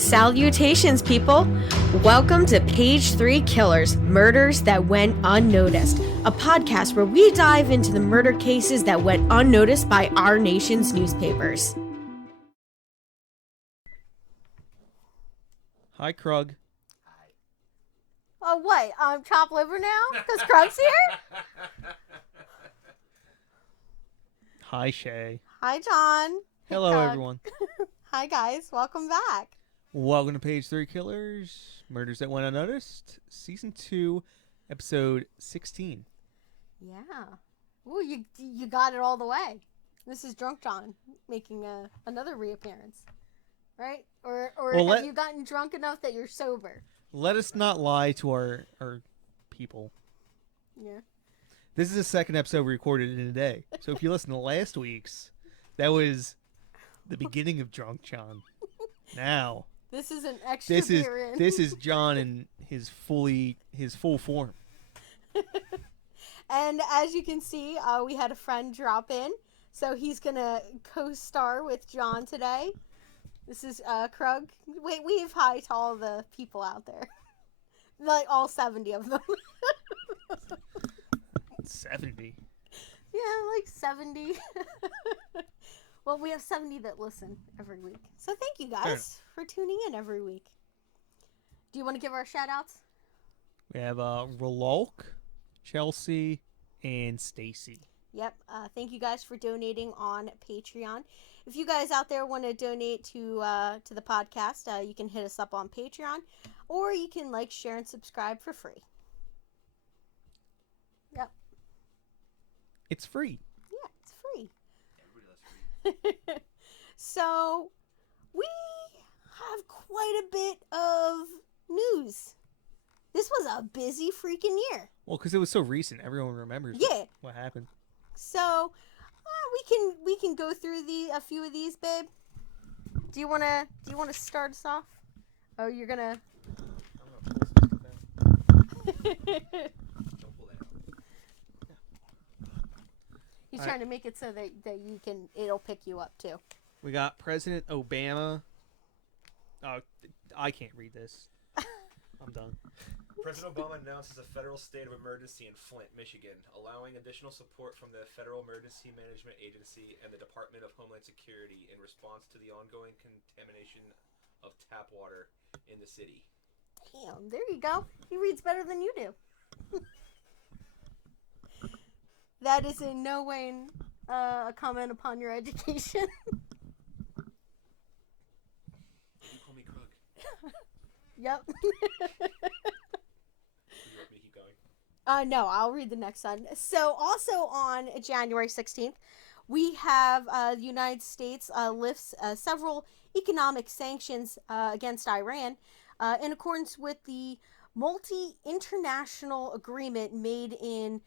Salutations, people! Welcome to Page 3 Killers, Murders That Went Unnoticed, a podcast where we dive into the murder cases that went unnoticed by our nation's newspapers. Hi, Krug. Oh, what? Chopped liver now? Because Krug's here? Hi, Shay. Hi, John. Hello, Krug. everyone. Hi, guys. Welcome back. Welcome to Page 3 Killers, Murders That Went Unnoticed, Season 2, Episode 16. Yeah. Ooh, you got it all the way. This is Drunk John making another reappearance. Right? Or have you gotten drunk enough that you're sober? Let us not lie to our people. Yeah. This is the second episode we recorded in a day. So if you listen to last week's, that was the beginning of Drunk John. Now, this is an extra beer in. This is John in his full form. And as you can see, we had a friend drop in, so he's gonna co-star with John today. This is Krug. Wave hi to all the people out there, like all 70 of them. 70. Yeah, like 70. Well, we have 70 that listen every week. So thank you guys for tuning in every week. Do you want to give our shout outs? We have Ralunk, Chelsea, and Stacey. Yep. Thank you guys for donating on Patreon. If you guys out there want to donate to the podcast, you can hit us up on Patreon, or you can like, share, and subscribe for free. Yep. It's free. Yeah, it's free. So, we have quite a bit of news. This was a busy freaking year. Well, because it was so recent, everyone remembers what happened. So, we can go through a few of these, babe. Do you wanna start us off? Oh, you're gonna. He's trying to make it so that it'll pick you up too. We got President Obama. Oh, I can't read this. I'm done. President Obama announces a federal state of emergency in Flint, Michigan, allowing additional support from the Federal Emergency Management Agency and the Department of Homeland Security in response to the ongoing contamination of tap water in the city. Damn, there you go. He reads better than you do. That is in no way a comment upon your education. You call me Krug. Yep. Do you want me to keep going? No, I'll read the next one. So, also on January 16th, we have the United States lifts several economic sanctions against Iran in accordance with the multi-international agreement made in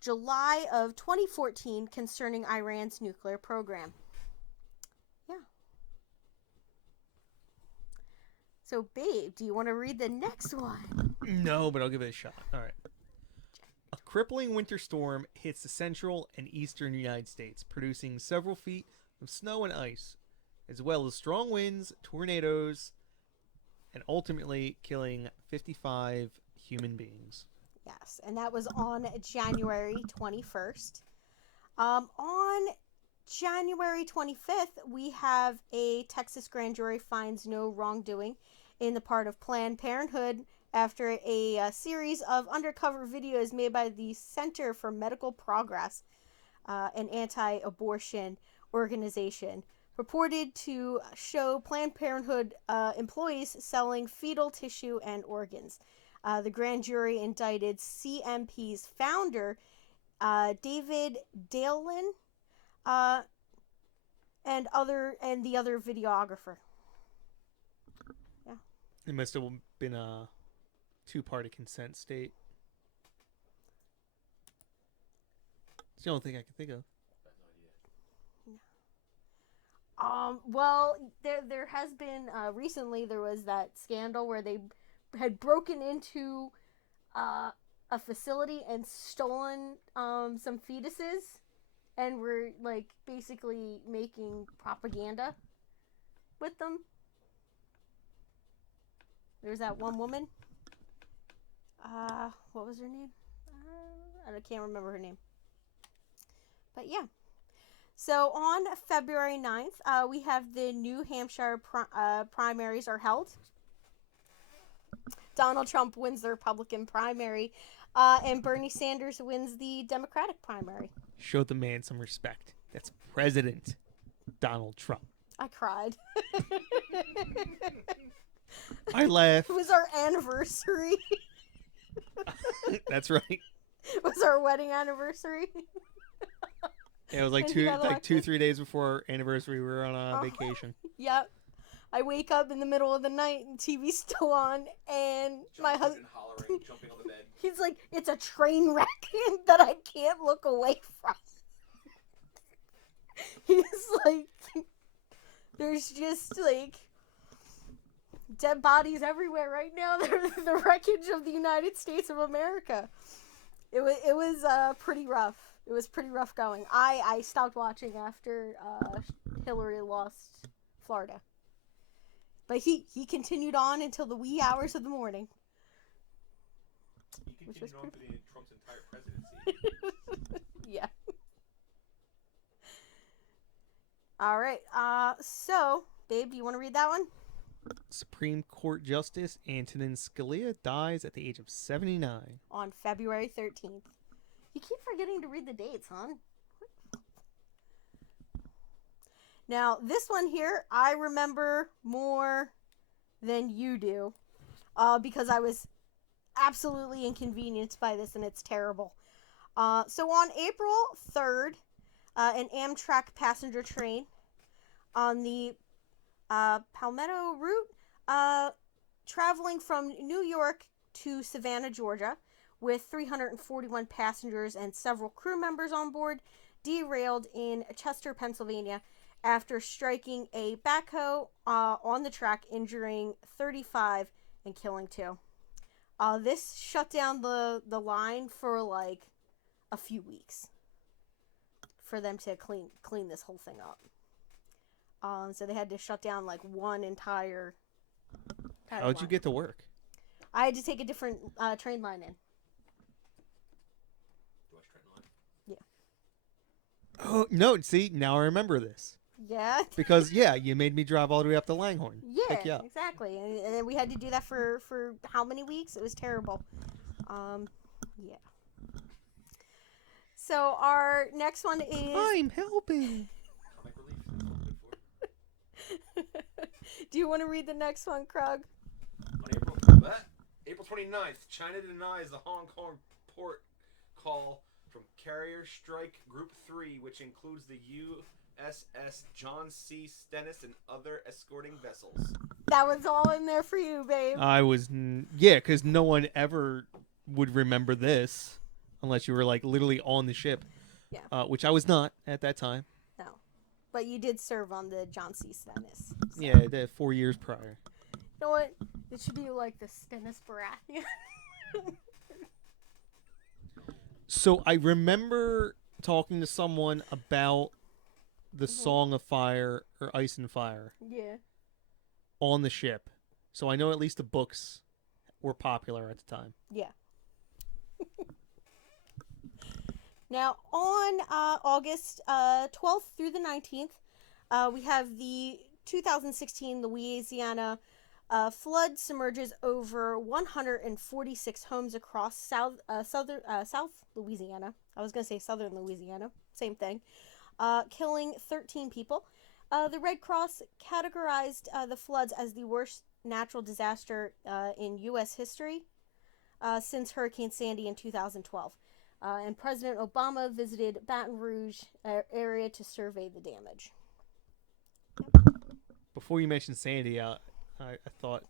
July of 2014 concerning Iran's nuclear program. Yeah. So, babe, do you want to read the next one? No, but I'll give it a shot. All right. A crippling winter storm hits the central and eastern United States, producing several feet of snow and ice, as well as strong winds, tornadoes, and ultimately killing 55 human beings. Yes, and that was on January 21st. On January 25th, we have a Texas grand jury finds no wrongdoing in the part of Planned Parenthood after a series of undercover videos made by the Center for Medical Progress, an anti-abortion organization, purported to show Planned Parenthood employees selling fetal tissue and organs. The grand jury indicted CMP's founder, David Dalen, and the other videographer. Yeah. It must have been a two-party consent state. It's the only thing I can think of. Well, there has been recently there was that scandal where they had broken into a facility and stolen some fetuses and were like basically making propaganda with them. There's that one woman. What was her name? I can't remember her name. But yeah. So on February 9th, we have the New Hampshire primaries are held. Donald Trump wins the Republican primary, and Bernie Sanders wins the Democratic primary. Show the man some respect. That's President Donald Trump. I cried. I laughed. It was our anniversary. That's right. It was our wedding anniversary. Yeah, it was like And he got 3 days before our anniversary. We were on a vacation. Yep. I wake up in the middle of the night and TV's still on, and my husband hollering, jumping on the bed. He's like, it's a train wreck that I can't look away from. He's like, there's just like dead bodies everywhere right now. They're the wreckage of the United States of America. It was pretty rough. It was pretty rough going. I stopped watching after Hillary lost Florida. But he continued on until the wee hours of the morning. He continued on for Trump's entire presidency. Yeah. All right. So, babe, do you want to read that one? Supreme Court Justice Antonin Scalia dies at the age of 79. On February 13th. You keep forgetting to read the dates, hon. Now, this one here, I remember more than you do. Because I was absolutely inconvenienced by this, and it's terrible. So on April 3rd, an Amtrak passenger train on the Palmetto route, traveling from New York to Savannah, Georgia, with 341 passengers and several crew members on board, derailed in Chester, Pennsylvania, after striking a backhoe on the track, injuring 35 and killing 2. This shut down the line for like a few weeks for them to clean this whole thing up. So they had to shut down like one entire How'd you get to work? I had to take a different train line in. Yeah. Oh, no, see, now I remember this. Yeah. Because, yeah, you made me drive all the way up to Langhorne. Yeah, Pick you up. exactly. And then we had to do that for how many weeks? It was terrible. Yeah. So our next one is... I'm helping. Comic relief. Do you want to read the next one, Krug? On April 29th, China denies the Hong Kong port call from Carrier Strike Group 3, which includes the USS John C. Stennis and other escorting vessels. That was all in there for you, babe. Yeah, because no one ever would remember this unless you were, like, literally on the ship. Yeah. Which I was not at that time. No. But you did serve on the John C. Stennis. So. Yeah, 4 years prior. You know what? It should be like the Stennis Baratheon. So I remember talking to someone about the Song of Fire or Ice and Fire Yeah. on the ship. So I know at least the books were popular at the time. Yeah. Now, on August 12th through the 19th, we have the 2016 Louisiana flood submerges over 146 homes across South Louisiana. I was going to say Southern Louisiana. Same thing. Killing 13 people. The Red Cross categorized the floods as the worst natural disaster in U.S. history since Hurricane Sandy in 2012. And President Obama visited Baton Rouge area to survey the damage. Before you mentioned Sandy, I thought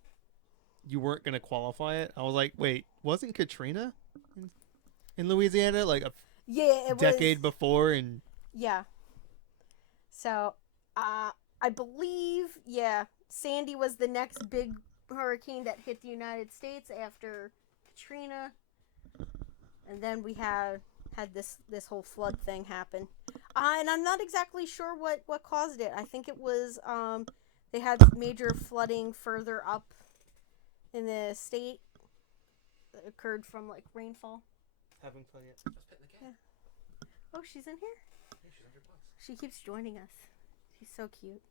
you weren't going to qualify it. I was like, wait, wasn't Katrina in Louisiana like a decade before? And yeah. So, I believe, Sandy was the next big hurricane that hit the United States after Katrina. And then we had this whole flood thing happen. And I'm not exactly sure what caused it. I think it was they had major flooding further up in the state that occurred from like rainfall. Having fun yet? I was petting the cat. Oh, she's in here? Yeah, she's under bus. She keeps joining us. She's so cute.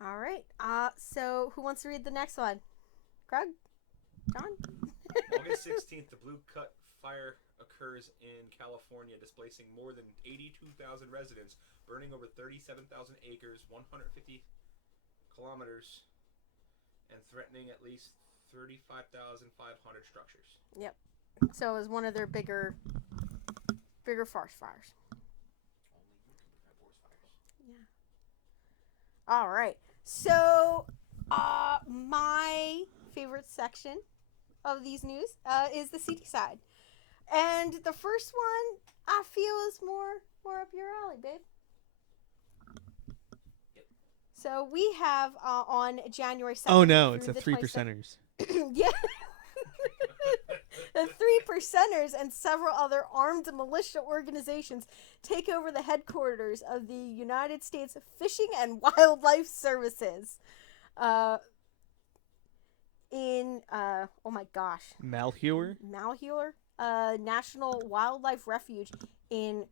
All right. So who wants to read the next one? Greg? John? August 16th, the Blue Cut fire occurs in California, displacing more than 82,000 residents, burning over 37,000 acres, 150 kilometers, and threatening at least 35,500 structures. Yep. So it was one of their bigger forest fires. Only you can prevent forest fires. Yeah. All right. So, my favorite section of these news is the CD side. And the first one I feel is more up your alley, babe. Yep. So we have on January 2nd. Oh no, it's through the the 3%ers. Yeah. The 3%ers and several other armed militia organizations take over the headquarters of the United States Fishing and Wildlife Services. Oh my gosh. Malheur? Malheur National Wildlife Refuge in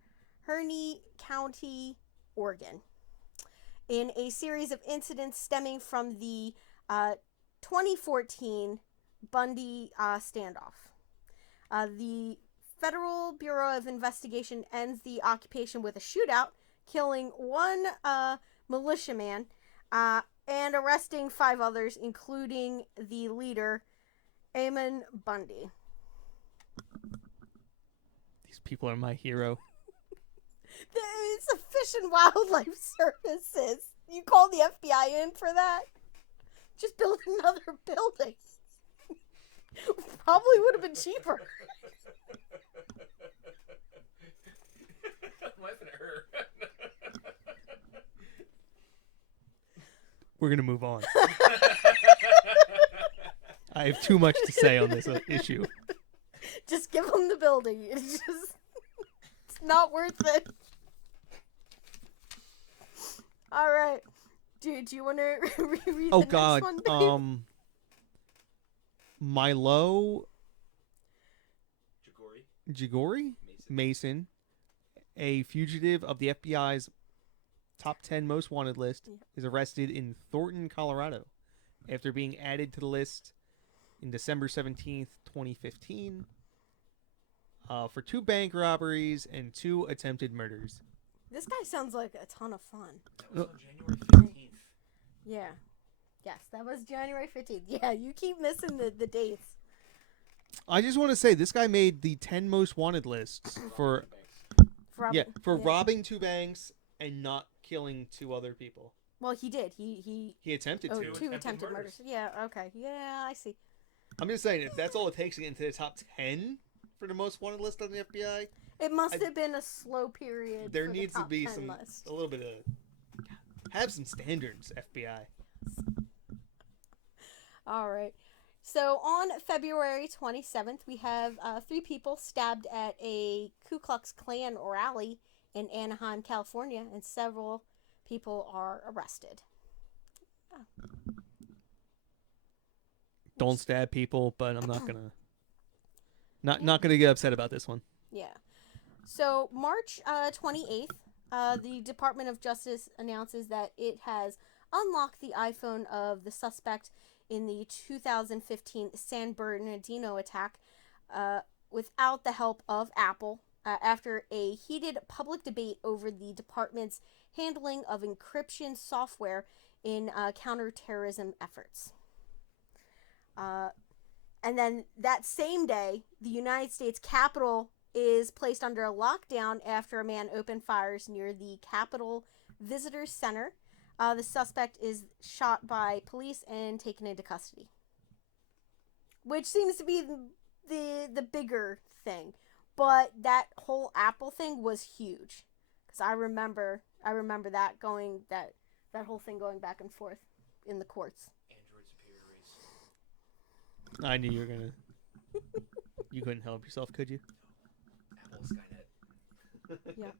Herney County, Oregon, in a series of incidents stemming from the 2014 Bundy standoff. The Federal Bureau of Investigation ends the occupation with a shootout, killing one militiaman and arresting 5 others, including the leader, Amon Bundy. These people are my hero. It's the Fish and Wildlife Services. You call the FBI in for that? Just build another building. Probably would have been cheaper. I'm laughing at her. We're We're going to move on. I have too much to say on this issue. Just give them the building. It's not worth it. All right. Do you want to reread Oh the God. next one, babe? Milo Jigori? Mason. A fugitive of the FBI's top 10 most wanted list, is arrested in Thornton, Colorado, after being added to the list in December 17th, 2015, for 2 bank robberies and 2 attempted murders. This guy sounds like a ton of fun. That was on January 15th. Yeah. Yes, that was January 15th. Yeah, you keep missing the dates. I just want to say this guy made the 10 most wanted lists for robbing 2 banks and not killing 2 other people. Well, he did. He attempted to. 2 attempted murders. Yeah, okay. Yeah, I see. I'm just saying, if that's all it takes to get into the top 10 for the most wanted list on the FBI, It must have been a slow period. there for needs the to top be 10 list. a little bit of, have some standards, FBI. All right. So on February 27th, we have 3 people stabbed at a Ku Klux Klan rally in Anaheim, California, and several people are arrested. Oh. Don't stab people, but I'm not gonna not gonna get upset about this one. Yeah. So March 28th, the Department of Justice announces that it has unlocked the iPhone of the suspect in the 2015 San Bernardino attack without the help of Apple after a heated public debate over the department's handling of encryption software in counterterrorism efforts. And then that same day, the United States Capitol is placed under a lockdown after a man opened fires near the Capitol Visitors Center. The suspect is shot by police and taken into custody, which seems to be the bigger thing. But that whole Apple thing was huge, because I remember that whole thing going back and forth in the courts. Android superior race. I knew you were gonna. You couldn't help yourself, could you? Apple Skynet. Yeah,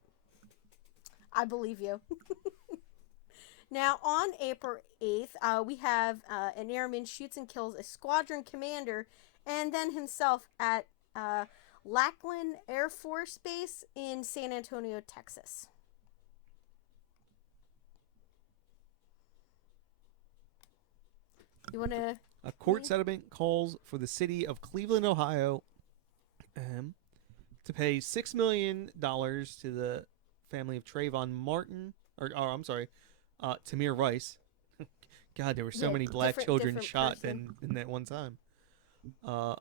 I believe you. Now, on April 8th, we have an airman shoots and kills a squadron commander and then himself at Lackland Air Force Base in San Antonio, Texas. You want to... A court settlement calls for the city of Cleveland, Ohio, to pay $6 million to the family of Trayvon Martin, Tamir Rice. God, there were so many black children shot in that one time. A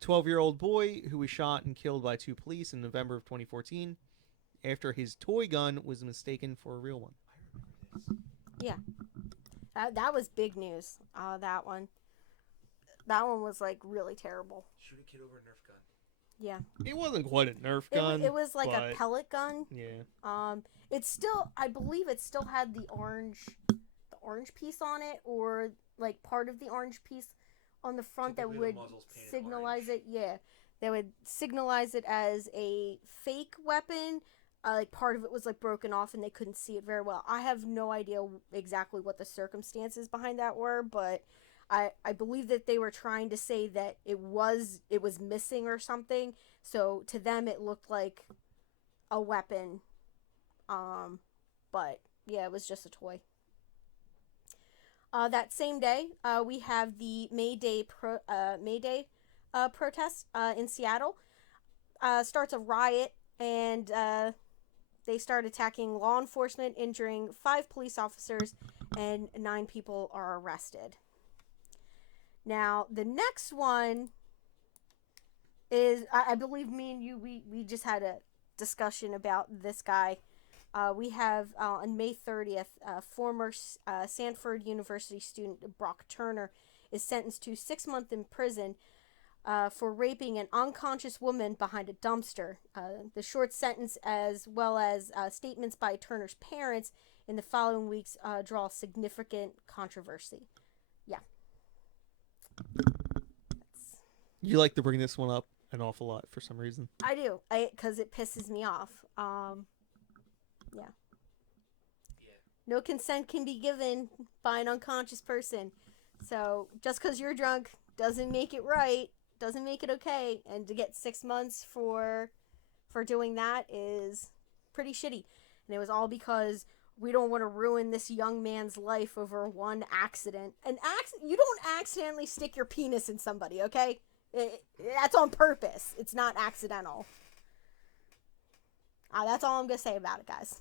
12-year-old boy who was shot and killed by 2 police in November of 2014 after his toy gun was mistaken for a real one. Yeah. That was big news. That one. That one was like really terrible. Shoot a kid over a Nerf gun. Yeah. It wasn't quite a Nerf gun. It was like a pellet gun. Yeah. It's still, I believe it still had the orange piece on it, or like part of the orange piece on the front that would signalize it. Yeah. They would signalize it as a fake weapon. Like part of it was like broken off and they couldn't see it very well. I have no idea exactly what the circumstances behind that were, but I believe that they were trying to say that it was missing or something. So to them it looked like a weapon. But yeah, it was just a toy. That same day, we have the May Day protest in Seattle. Starts a riot, and they start attacking law enforcement, injuring 5 police officers, and 9 people are arrested. Now, the next one is, I believe me and you, we just had a discussion about this guy. We have, on May 30th, former Sanford University student Brock Turner is sentenced to 6 months in prison for raping an unconscious woman behind a dumpster. The short sentence, as well as statements by Turner's parents in the following weeks, draw significant controversy. Yeah. You like to bring this one up an awful lot for some reason. I do, because it pisses me off. Yeah. No consent can be given by an unconscious person. So just because you're drunk doesn't make it right, doesn't make it okay. And to get 6 months for doing that is pretty shitty. And it was all because we don't want to ruin this young man's life over one accident. You don't accidentally stick your penis in somebody, okay? That's on purpose. It's not accidental. That's all I'm going to say about it, guys.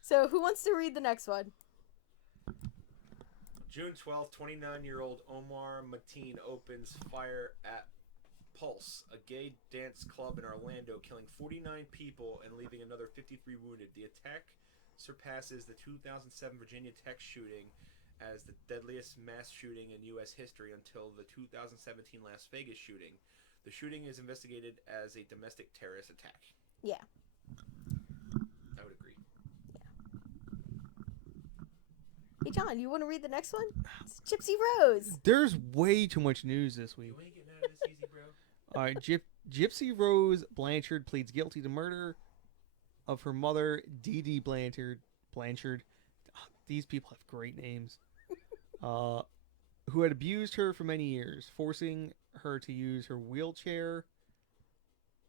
So, who wants to read the next one? June 12th, 29-year-old Omar Mateen opens fire at Pulse, a gay dance club in Orlando, killing 49 people and leaving another 53 wounded. The attack surpasses the 2007 Virginia Tech shooting as the deadliest mass shooting in U.S. history until the 2017 Las Vegas shooting. The shooting is investigated as a domestic terrorist attack. Yeah. I would agree. Hey, John, you want to read the next one? It's Gypsy Rose. There's way too much news this week. You ain't getting out of this easy, bro. All right, Gypsy Rose Blanchard pleads guilty to murder of her mother, Dee Dee Blanchard. These people have great names. Who had abused her for many years, forcing her to use her wheelchair.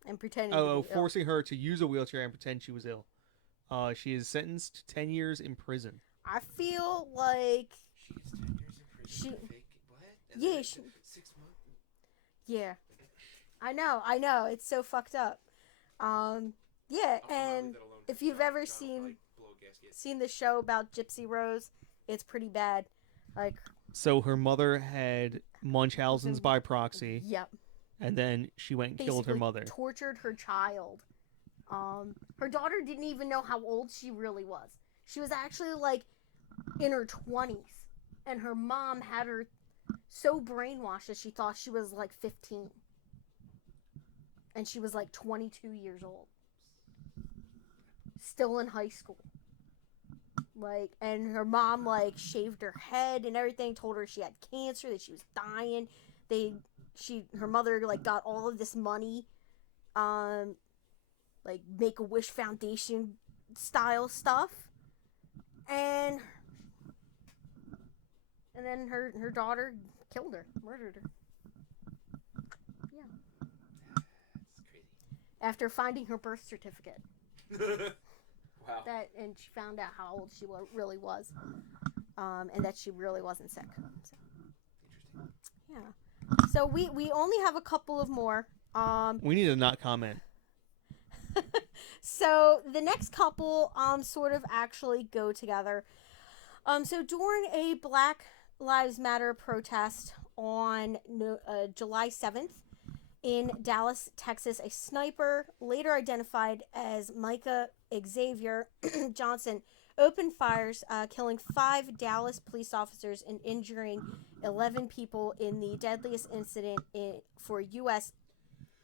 And pretending forcing her to use a wheelchair and pretend she was ill. She is sentenced to 10 years in prison. I feel like She's 10 years in prison. What? Yeah, 6 months. Yeah, I know. It's so fucked up. Yeah, and if you've ever seen the show about Gypsy Rose, it's pretty bad. Like, so her mother had Munchausen's by proxy. Yep. And then she went and killed her mother. Tortured her child. Her daughter didn't even know how old she really was. She was actually like in her 20s, and her mom had her so brainwashed that she thought she was like 15, and she was like 22 years old, still in high school. Like, and her mom like shaved her head and everything, told her she had cancer, that she was dying. Her mother like got all of this money, like Make-A-Wish Foundation style stuff, And then her daughter killed her, murdered her. Yeah. That's crazy. After finding her birth certificate. Wow. And she found out how old she really was. And that she really wasn't sick. So. Interesting. Yeah. So we only have a couple of more. We need to not comment. So the next couple sort of actually go together. So during a Black Lives Matter protest on July 7th in Dallas, Texas, a sniper later identified as Micah Xavier Johnson opened fires, killing 5 Dallas police officers and injuring 11 people in the deadliest incident for U.S.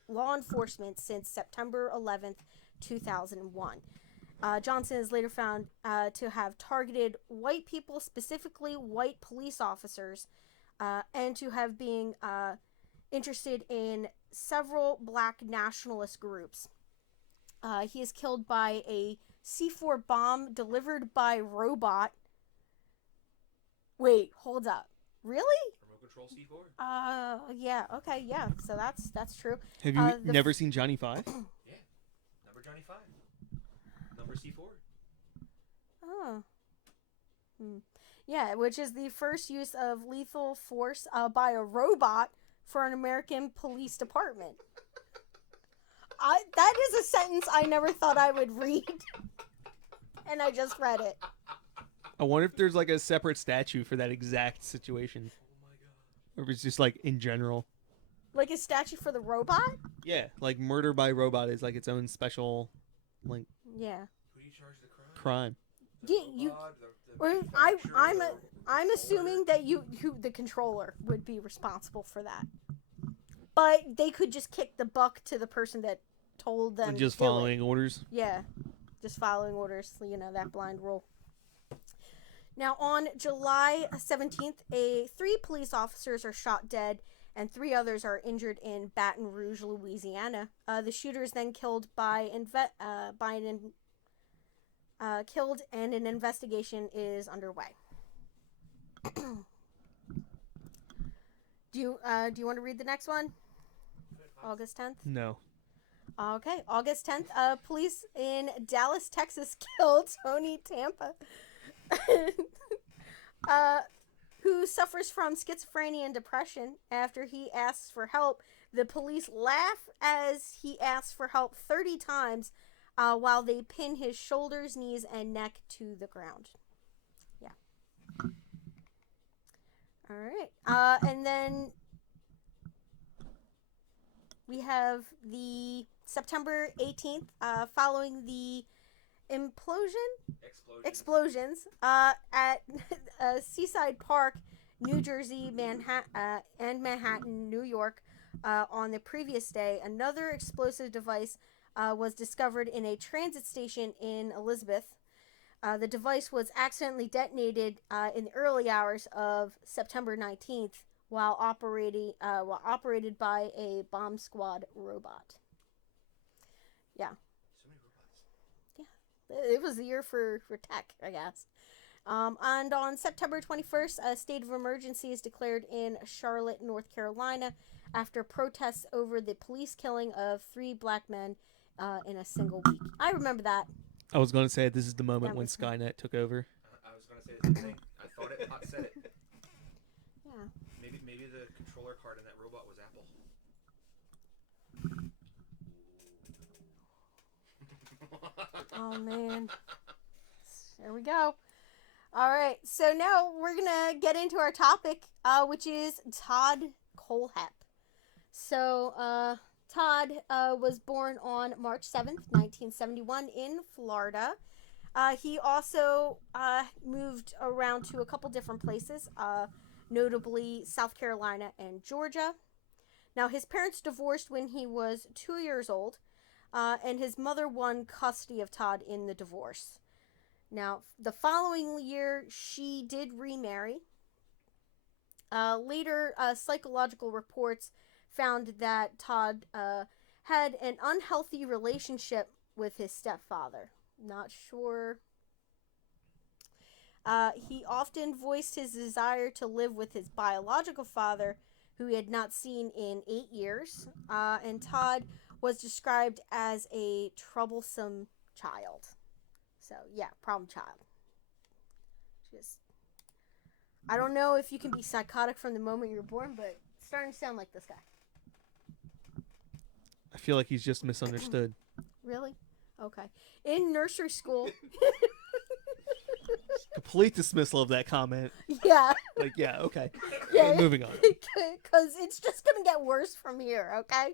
law enforcement since September 11th, 2001. Johnson is later found to have targeted white people, specifically white police officers, and to have been interested in several black nationalist groups. He is killed by a C4 bomb delivered by robot. Wait, hold up. Really? Remote control C4? Yeah, okay, yeah. So that's true. Have you never seen Johnny 5? Yeah. Number Johnny 5. Number C4. Oh. Yeah, which is the first use of lethal force by a robot for an American police department. That is a sentence I never thought I would read. And I just read it. I wonder if there's like a separate statue for that exact situation. Oh my god. Or if it's just like in general. Like a statue for the robot? Yeah, like murder by robot is like its own special like Yeah. Who do you charge the crime? crime. The Yeah, robot, the Or manufacturer, I'm the assuming controller? that you the controller would be responsible for that. But they could just kick the buck to the person that told them And just to do following it. orders. Yeah. Just following orders, that blind rule. Now on July 17th, 3 police officers are shot dead and 3 others are injured in Baton Rouge, Louisiana. The shooter is then killed killed, and an investigation is underway. Do you want to read the next one? August 10th? No. Okay, August 10th, police in Dallas, Texas killed Tony Tampa, who suffers from schizophrenia and depression. After he asks for help, the police laugh as he asks for help 30 times while they pin his shoulders, knees, and neck to the ground. Yeah. All right. And then we have the September 18th, following the explosions at Seaside Park, New Jersey, and Manhattan, New York. On the previous day, another explosive device was discovered in a transit station in Elizabeth. The device was accidentally detonated in the early hours of September 19th while operated by a bomb squad robot. Yeah. So many robots. Yeah. It was a year for tech, I guess. And on September 21st, a state of emergency is declared in Charlotte, North Carolina, after protests over the police killing of 3 black men in a single week. I remember that. I was going to say this is the moment That when was- Skynet took over. I was gonna say the same thing. I thought it. I said it. Yeah. Maybe the controller card in that robot was Apple. Oh, man. There we go. All right. So now we're going to get into our topic, which is Todd Kohlhepp. So, Todd was born on March 7th, 1971 in Florida. He also moved around to a couple different places, notably South Carolina and Georgia. Now, his parents divorced when he was 2 years old, and his mother won custody of Todd in the divorce. Now, the following year, she did remarry. Later, psychological reports found that Todd had an unhealthy relationship with his stepfather. Not sure. He often voiced his desire to live with his biological father, who he had not seen in 8 years. And Todd was described as a troublesome child. So, yeah, problem child. Just, I don't know if you can be psychotic from the moment you're born, but it's starting to sound like this guy. I feel like he's just misunderstood. Really? Okay. In nursery school. Complete dismissal of that comment. Yeah. Like, yeah, okay. Yeah. Moving on. Because it's just going to get worse from here, okay?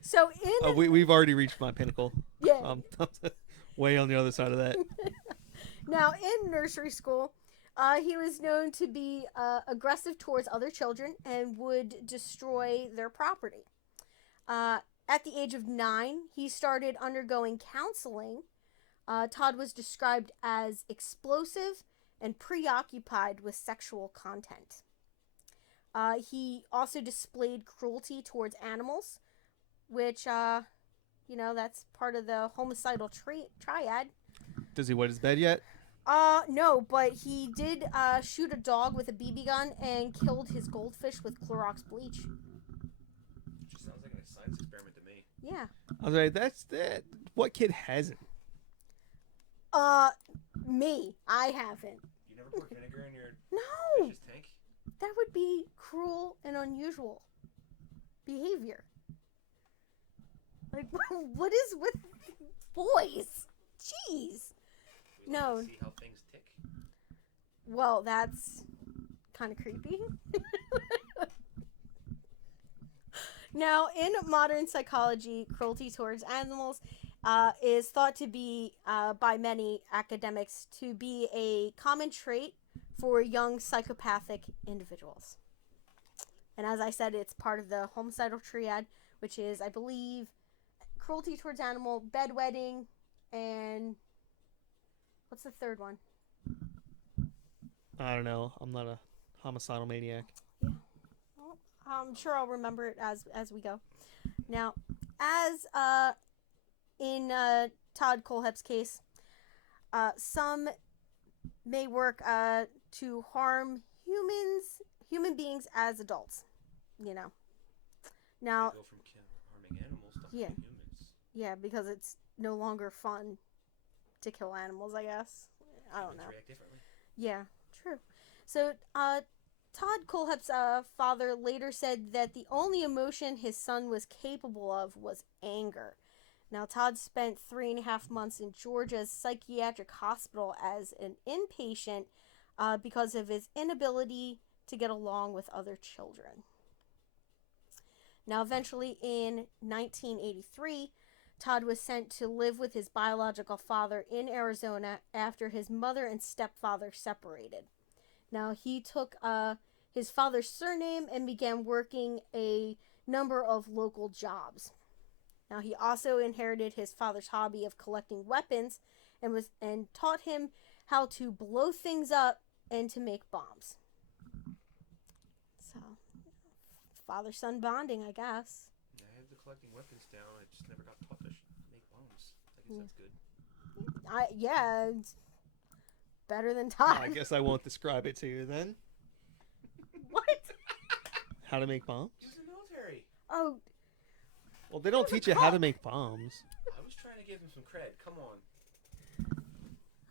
So in... we've already reached my pinnacle. Yeah. Way on the other side of that. Now, in nursery school, he was known to be aggressive towards other children and would destroy their property. At the age of 9, he started undergoing counseling. Todd was described as explosive and preoccupied with sexual content. He also displayed cruelty towards animals, which, that's part of the homicidal triad. Does he wet his bed yet? No, but he did shoot a dog with a BB gun and killed his goldfish with Clorox bleach. Just sounds like a science experiment to me. Yeah. I was like, that's that. What kid hasn't? Me. I haven't. You never poured vinegar in your No! fish's tank? That would be cruel and unusual behavior. Like, what is with boys? Jeez. We No. like to see how things tick. Well, that's kind of creepy. Now, in modern psychology, cruelty towards animals is thought to be, by many academics, to be a common trait for young psychopathic individuals. And as I said, it's part of the homicidal triad, which is, I believe, cruelty towards animal, bedwetting, and what's the third one? I don't know. I'm not a homicidal maniac. Yeah. Well, I'm sure I'll remember it as we go. Now, as in Todd Kohlhepp's case, some may work to harm human beings as adults. Now, Go from harming animals to Yeah. harming humans. yeah, because it's no longer fun to kill animals, I guess. I don't know. Humans react differently. Yeah, true. So, Todd Kohlhepp's father later said that the only emotion his son was capable of was anger. Now, Todd spent 3.5 months in Georgia's psychiatric hospital as an inpatient because of his inability to get along with other children. Now, eventually, in 1983, Todd was sent to live with his biological father in Arizona after his mother and stepfather separated. Now, he took his father's surname and began working a number of local jobs. Now, he also inherited his father's hobby of collecting weapons and taught him how to blow things up and to make bombs. So, father-son bonding, I guess. Yeah, I have the collecting weapons down. I just never got taught to make bombs. I guess that's good. Yeah, it's better than Todd. I guess I won't describe it to you then. What? How to make bombs? He was in the military. Oh, Well, they don't teach you how to make bombs. I was trying to give him some credit. Come on.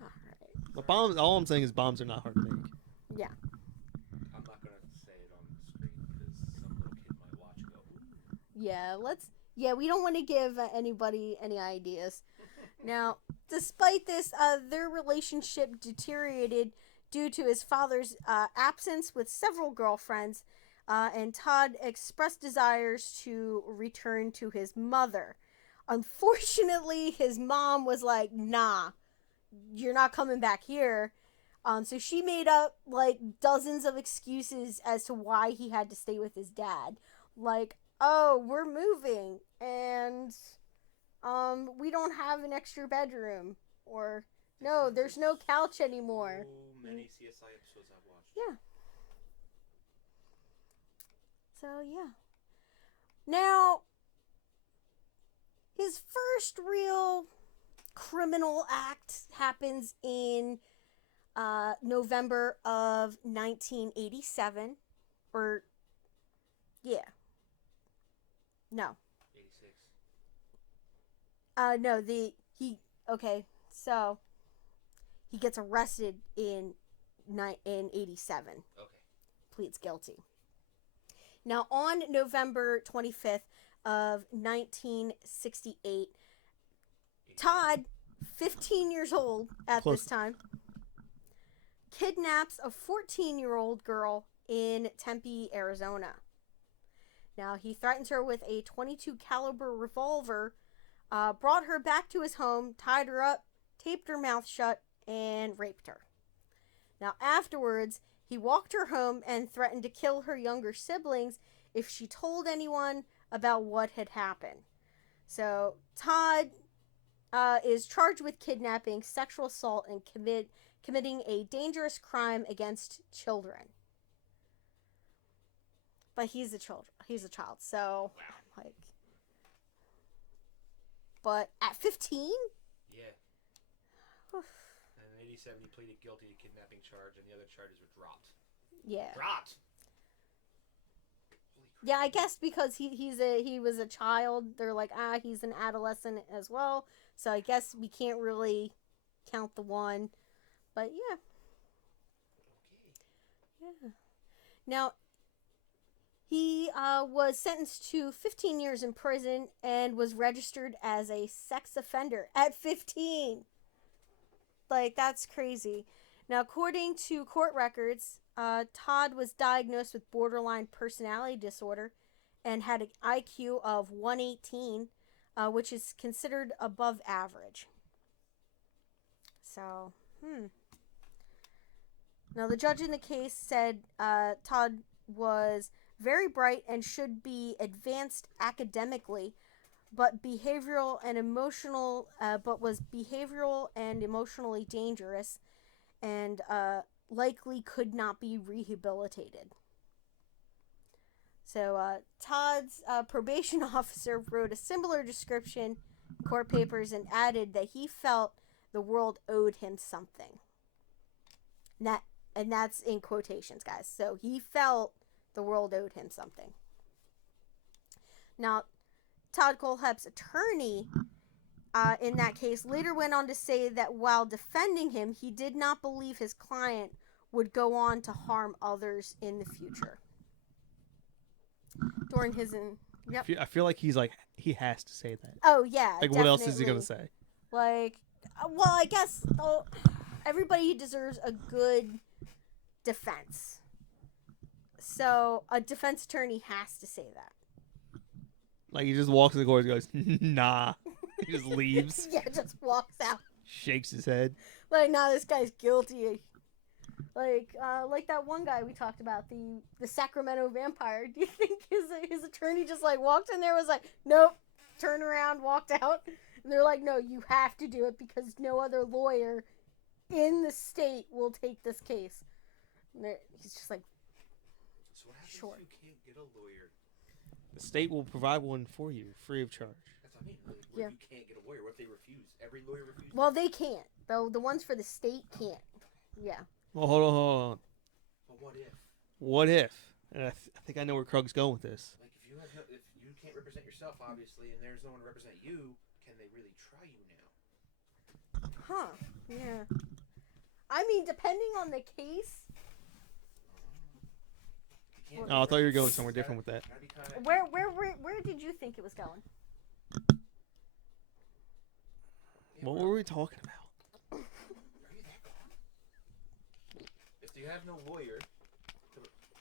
alright. But bombs. All I'm saying is bombs are not hard to make. Yeah. I'm not going to say it on the screen because some little kid might watch and go, ooh. Yeah, we don't want to give anybody any ideas. Now, despite this, their relationship deteriorated due to his father's absence with several girlfriends, and Todd expressed desires to return to his mother. Unfortunately, his mom was like, nah, you're not coming back here. So she made up like dozens of excuses as to why he had to stay with his dad. Like, oh, we're moving and we don't have an extra bedroom, or no, there's no couch anymore. So many CSI episodes I've watched. Yeah. So, yeah. Now, his first real criminal act happens in November of 1987. Or, yeah. No. 86. No, so he gets arrested in 87. Okay. Pleads guilty. Now, on November 25th of 1968, Todd, 15 years old at Close. this time, kidnaps a 14-year-old girl in Tempe, Arizona. Now, he threatens her with a .22 caliber revolver, brought her back to his home, tied her up, taped her mouth shut, and raped her. Now, afterwards, he walked her home and threatened to kill her younger siblings if she told anyone about what had happened. So, Todd is charged with kidnapping, sexual assault, and committing a dangerous crime against children. But he's a child, so like. But at 15? Yeah. And in 87, he pleaded guilty to kidnapping charge, and the other charges were dropped. Yeah. Dropped. Yeah, I guess because he was a child, they're like, he's an adolescent as well. So I guess we can't really count the one. But yeah. Okay. Yeah. Now, he was sentenced to 15 years in prison and was registered as a sex offender at 15. Like, that's crazy. Now, according to court records, Todd was diagnosed with borderline personality disorder and had an IQ of 118, which is considered above average. So, Now, the judge in the case said Todd was very bright and should be advanced academically, but was behavioral and emotionally dangerous, and likely could not be rehabilitated. So Todd's probation officer wrote a similar description in court papers and added that he felt the world owed him something. And that's in quotations, guys. So he felt the world owed him something. Now, Todd Kohlhepp's attorney in that case later went on to say that while defending him, he did not believe his client would go on to harm others in the future. During his I feel like he has to say that. Oh yeah. Like, definitely. what else is he gonna say? Like, well, I guess everybody deserves a good defense. So a defense attorney has to say that. Like, he just walks in the court and goes, nah. He just leaves. Yeah, just walks out. Shakes his head. Like, nah, this guy's guilty. Like that one guy we talked about, the Sacramento vampire. Do you think his attorney just like walked in there, was like, nope, turned around, walked out, and they're like, no, you have to do it because no other lawyer in the state will take this case. And he's just like, So what happens sure. if you can't get a lawyer? The state will provide one for you, free of charge. That's what I mean. Like, what if you can't get a lawyer? What if they refuse? Every lawyer refuses? Well, they can't. Though the ones for the state can't. Yeah. Well, hold on. But what if? What if? And I think I know where Krug's going with this. Like, if you can't represent yourself, obviously, and there's no one to represent you, can they really try you now? Huh. Yeah. I mean, depending on the case. Oh, I thought you were going somewhere different with that. Where did you think it was going? What were we talking about? If you have no lawyer,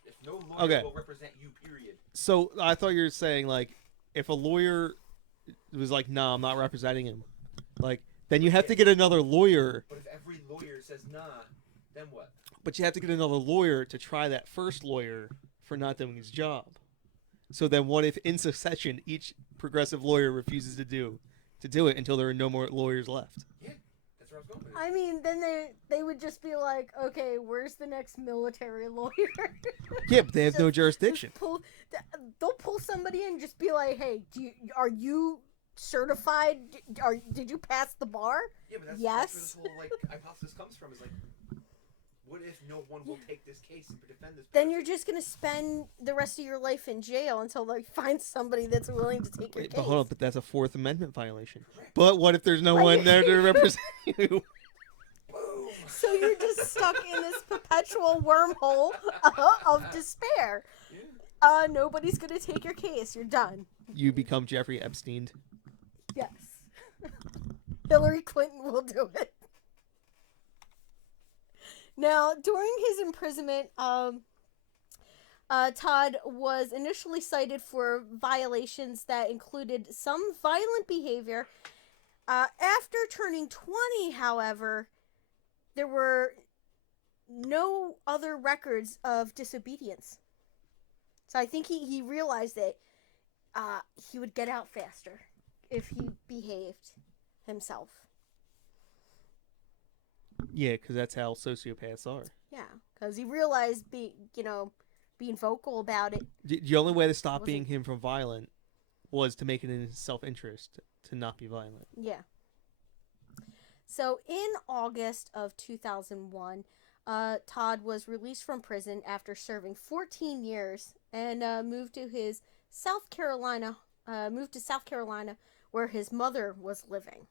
if no lawyer will represent you, period. So I thought you were saying, like, if a lawyer was like, nah, I'm not representing him, like, then you have to get another lawyer. But if every lawyer says nah, then what? But you have to get another lawyer to try that first lawyer for not doing his job. So then what if in succession each progressive lawyer refuses to do it until there are no more lawyers left? Yeah, that's where I was going with it. I mean, then they would just be like, okay, where's the next military lawyer? Yeah, but they have no jurisdiction. They'll pull somebody in and just be like, hey, are you certified? Did you pass the bar? Yeah, but that's yes. where this whole, like, hypothesis comes from, is like, What if no one will take this case and defend this person? Then you're just going to spend the rest of your life in jail until they find somebody that's willing to take your Wait, case. but hold on, but that's a Fourth Amendment violation. Correct. But what if there's no one there to represent you? Boom. So you're just stuck in this perpetual wormhole of despair. Yeah. Nobody's going to take your case. You're done. You become Jeffrey Epstein. Yes. Hillary Clinton will do it. Now, during his imprisonment, Todd was initially cited for violations that included some violent behavior. After turning 20, however, there were no other records of disobedience. So I think he realized that he would get out faster if he behaved himself. Yeah, because that's how sociopaths are. Yeah, because he realized being vocal about it. The only way to stop Wasn't- being him from violent was to make it in his self-interest to not be violent. Yeah. So in August of 2001, Todd was released from prison after serving 14 years and moved to South Carolina, where his mother was living.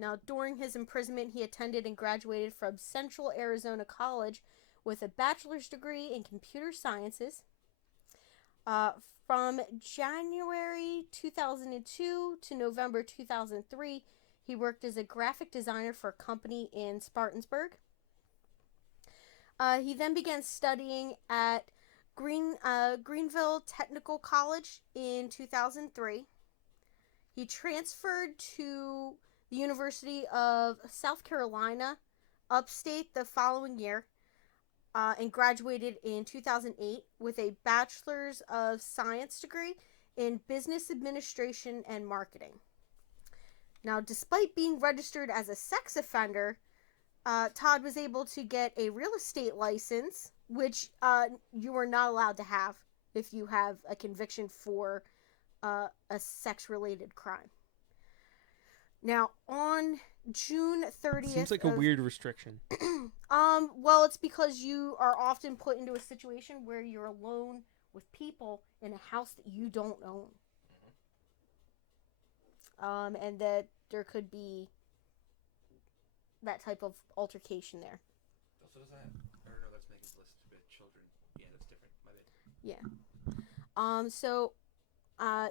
Now, during his imprisonment, he attended and graduated from Central Arizona College with a bachelor's degree in computer sciences. From January 2002 to November 2003, he worked as a graphic designer for a company in Spartanburg. He then began studying at Greenville Technical College in 2003. He transferred to the University of South Carolina, upstate, the following year, and graduated in 2008 with a Bachelor's of Science degree in Business Administration and Marketing. Now, despite being registered as a sex offender, Todd was able to get a real estate license, which you are not allowed to have if you have a conviction for a sex-related crime. Now, on June 30th... Seems like a weird restriction. Well, it's because you are often put into a situation where you're alone with people in a house that you don't own. And that there could be that type of altercation there. Also, does that? I don't know. Let's make this list with children. Yeah, that's different. My bad. Yeah. So,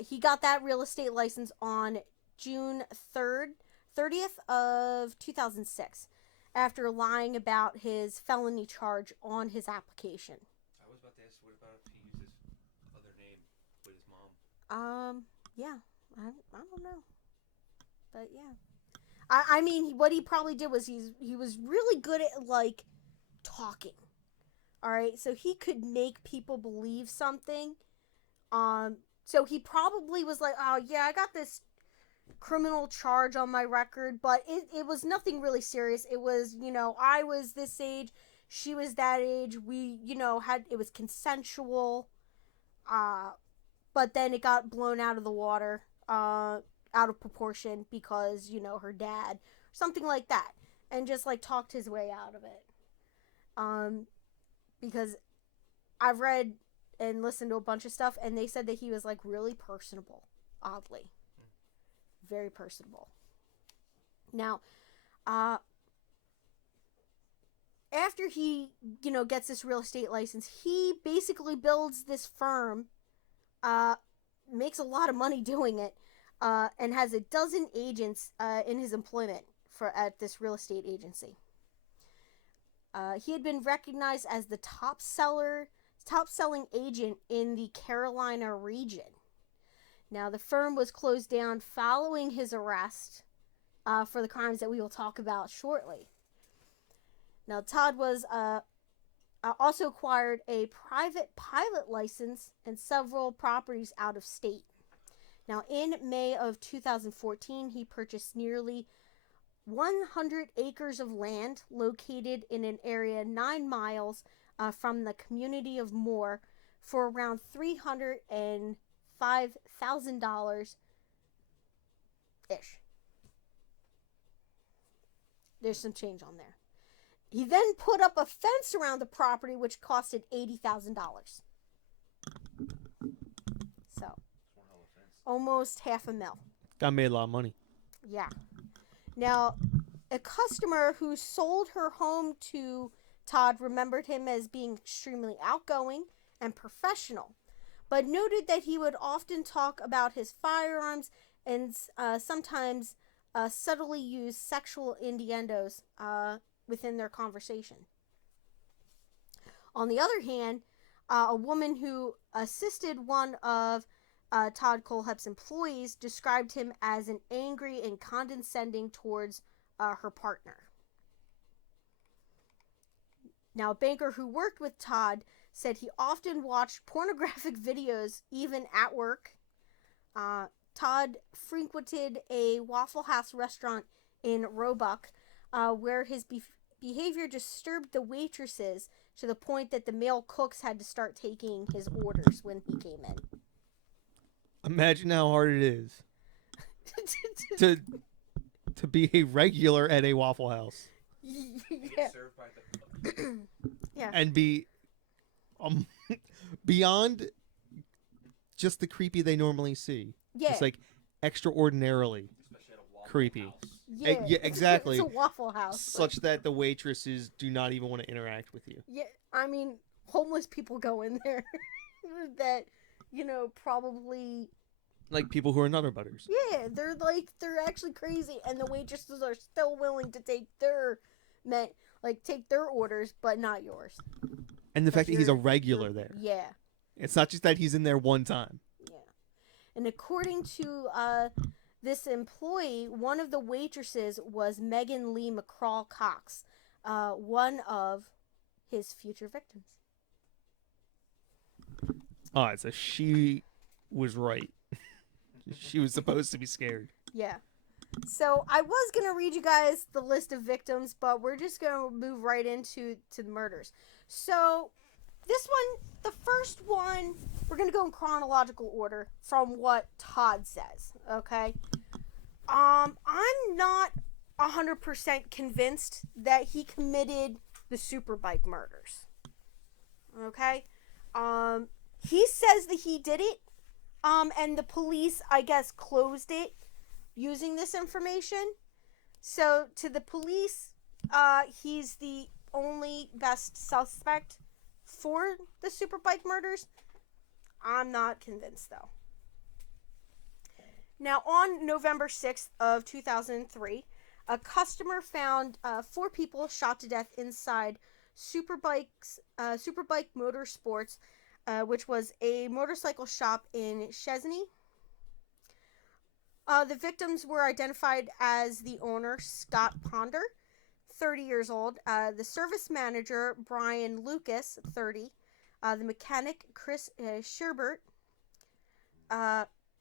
he got that real estate license on June 30th of 2006, after lying about his felony charge on his application. I was about to ask, what about if he used his other name with his mom? Yeah, I don't know, but yeah, I mean, what he probably did was he was really good at like talking. All right, so he could make people believe something. So he probably was like, oh yeah, I got this criminal charge on my record, but it was nothing really serious. It was, I was this age, she was that age, we, it was consensual, but then it got blown out of the water, out of proportion because, her dad, something like that, and just like talked his way out of it. Because I've read and listened to a bunch of stuff, and they said that he was like really personable, oddly. Very personable. Now, after he, gets this real estate license, he basically builds this firm, makes a lot of money doing it, and has a dozen agents in his employment at this real estate agency. He had been recognized as the top-selling agent in the Carolina region. Now, the firm was closed down following his arrest for the crimes that we will talk about shortly. Now, Todd was also acquired a private pilot license and several properties out of state. Now, in May of 2014, he purchased nearly 100 acres of land located in an area 9 miles from the community of Moore for around $305,000 ish. There's some change on there. He then put up a fence around the property, which costed $80,000. So, almost $500,000. Guy made a lot of money. Yeah. Now, a customer who sold her home to Todd remembered him as being extremely outgoing and professional, but noted that he would often talk about his firearms and sometimes subtly use sexual innuendos within their conversation. On the other hand, a woman who assisted one of Todd Kohlhepp's employees described him as an angry and condescending towards her partner. Now, a banker who worked with Todd said he often watched pornographic videos even at work. Todd frequented a Waffle House restaurant in Roebuck where his behavior disturbed the waitresses to the point that the male cooks had to start taking his orders when he came in. Imagine how hard it is to be a regular at a Waffle House. Yeah. Served by the Yeah. And be beyond just the creepy they normally see. Yeah. It's like extraordinarily especially at a Waffle creepy. House. Yeah, exactly. It's a Waffle House. Such that the waitresses do not even want to interact with you. Yeah, I mean, homeless people go in there that, probably... Like people who are Nutter Butters. Yeah, they're actually crazy, and the waitresses are still willing to take their orders, but not yours. And the fact that he's a regular there. Yeah. It's not just that he's in there one time. Yeah. And according to this employee, one of the waitresses was Megan Lee Mccarl Cox, one of his future victims. Alright, so she was right. She was supposed to be scared. Yeah. So I was going to read you guys the list of victims, but we're just going to move right into the murders. So this one, the first one, we're going to go in chronological order from what Todd says, okay? I'm not 100% convinced that he committed the Superbike murders, okay? He says that he did it, and the police, I guess, closed it using this information. So to the police, he's the only best suspect for the Superbike murders. I'm not convinced, though. Now, on November 6th of 2003, a customer found 4 people shot to death inside Superbike Motorsports, which was a motorcycle shop in Chesney. The victims were identified as the owner, Scott Ponder, 30 years old, the service manager, Brian Lucas, 30, the mechanic, Chris Sherbert,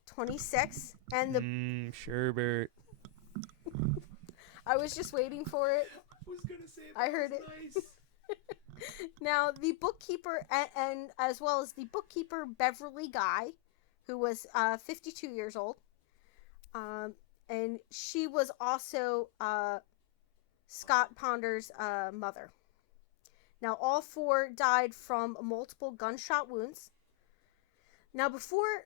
26, and the... Sherbert. I was just waiting for it. I was gonna say I heard it. Nice. Now, the bookkeeper, and as well as the bookkeeper, Beverly Guy, who was 52 years old. And she was also Scott Ponder's mother. Now, all 4 died from multiple gunshot wounds. Now, before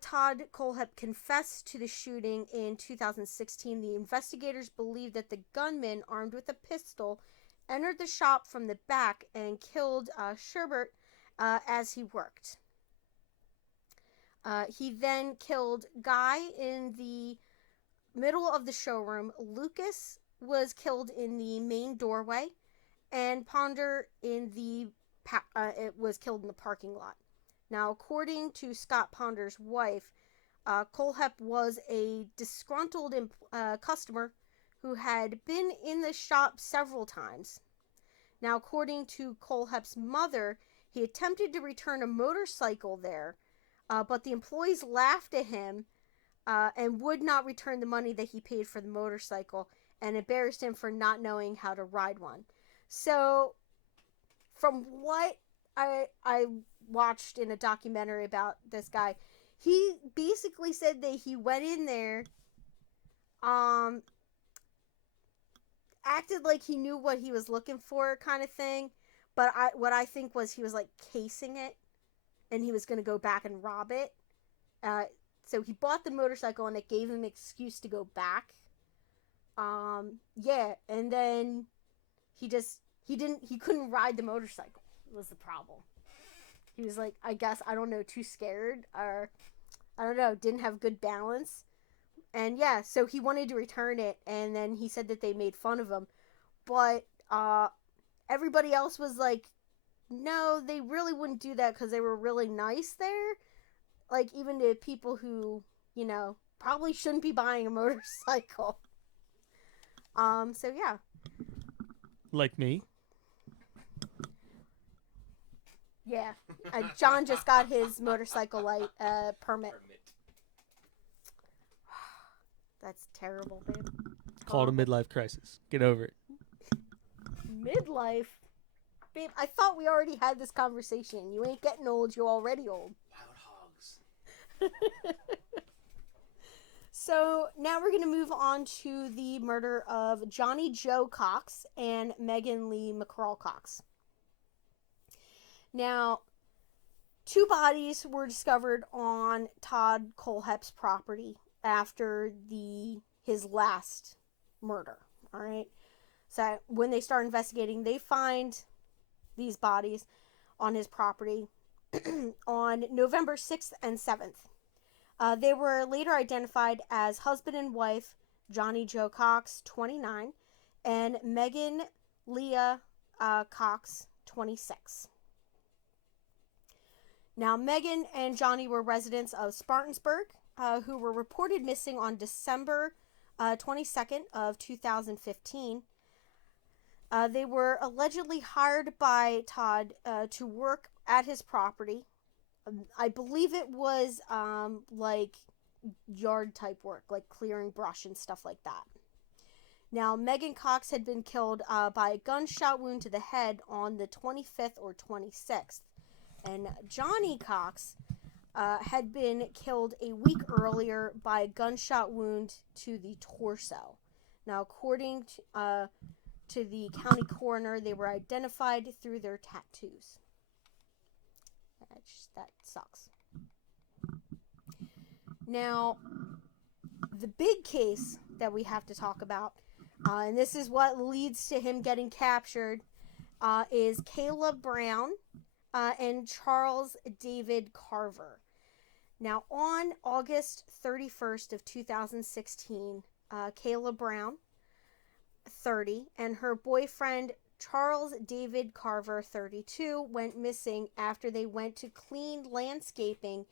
Todd Kohlhepp confessed to the shooting in 2016, the investigators believed that the gunman, armed with a pistol, entered the shop from the back and killed Sherbert as he worked. He then killed Guy in the middle of the showroom. Lucas was killed in the main doorway, and Ponder was killed in the parking lot. Now, according to Scott Ponder's wife, Kohlhepp was a disgruntled customer who had been in the shop several times. Now, according to Kohlhepp's mother, he attempted to return a motorcycle there, but the employees laughed at him and would not return the money that he paid for the motorcycle, and embarrassed him for not knowing how to ride one. So, from what I watched in a documentary about this guy, he basically said that he went in there acted like he knew what he was looking for, kind of thing. But what I think was he was like casing it, and he was going to go back and rob it. So he bought the motorcycle, and it gave him an excuse to go back. Yeah, and then he couldn't ride the motorcycle. Was the problem. He was like, I guess, I don't know, too scared, or I don't know, didn't have good balance. And yeah, so he wanted to return it, and then he said that they made fun of him. But everybody else was like, no, they really wouldn't do that because they were really nice there. Like, even to people who, you know, probably shouldn't be buying a motorcycle. So yeah. Like me. Yeah. John just got his motorcycle permit. That's terrible, babe. Called a midlife crisis. Get over it. Midlife? Babe, I thought we already had this conversation. You ain't getting old, you're already old. Wild hogs. So now we're going to move on to the murder of Johnny Joe Cox and Megan Lee Mccarl Cox. Now, 2 bodies were discovered on Todd Kohlhepp's property after his last murder. All right. So when they start investigating, they find these bodies on his property on November 6th and 7th. They were later identified as husband and wife Johnny Joe Cox, 29, and Megan Leah Cox, 26. Now, Megan and Johnny were residents of Spartansburg, who were reported missing on December 22nd of 2015. They were allegedly hired by Todd to work at his property. I believe it was like yard type work, like clearing brush and stuff like that. Now, Megan Cox had been killed by a gunshot wound to the head on the 25th or 26th. And Johnny Cox had been killed a week earlier by a gunshot wound to the torso. Now, according to the county coroner, they were identified through their tattoos. That sucks. Now, the big case that we have to talk about, and this is what leads to him getting captured, is Kayla Brown and Charles David Carver. Now, on August 31st of 2016, Kayla Brown, 30, and her boyfriend Charles David Carver, 32, went missing after they went to clean landscaping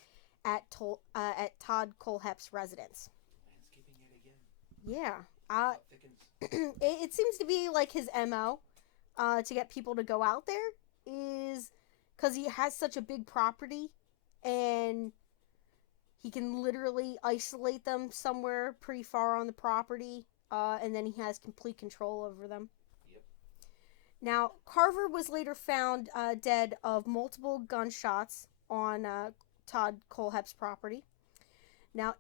at Todd Kohlhepp's residence. Landscaping yet again. Yeah. It seems to be like his MO to get people to go out there, is because he has such a big property and he can literally isolate them somewhere pretty far on the property, and then he has complete control over them. Now, Carver was later found dead of multiple gunshots on Todd Kohlhepp's property. Now,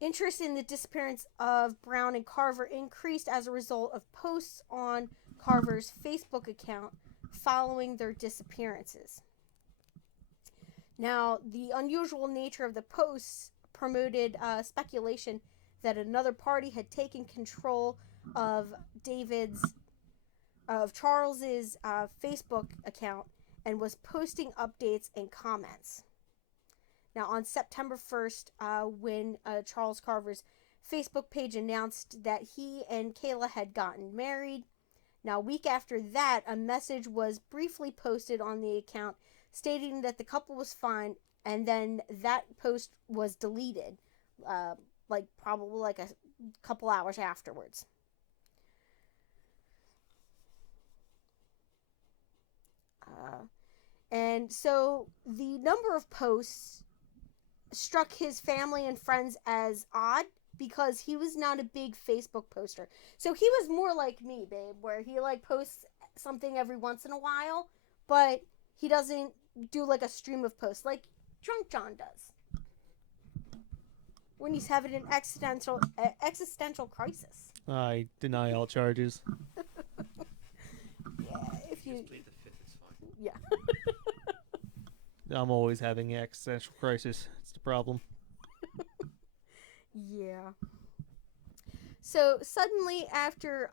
interest in the disappearance of Brown and Carver increased as a result of posts on Carver's Facebook account following their disappearances. Now, the unusual nature of the posts promoted speculation that another party had taken control of Charles's Facebook account and was posting updates and comments. Now, on September 1st, when Charles Carver's Facebook page announced that he and Kayla had gotten married, now a week after that, a message was briefly posted on the account stating that the couple was fine, and then that post was deleted, probably a couple hours afterwards. And so the number of posts struck his family and friends as odd because he was not a big Facebook poster. So he was more like me, babe, where he posts something every once in a while, but he doesn't do a stream of posts like Drunk John does when he's having an existential crisis. I deny all charges. Yeah, if you. Just plead the fifth, it's fine. Yeah. I'm always having an existential crisis. It's the problem. Yeah. So suddenly after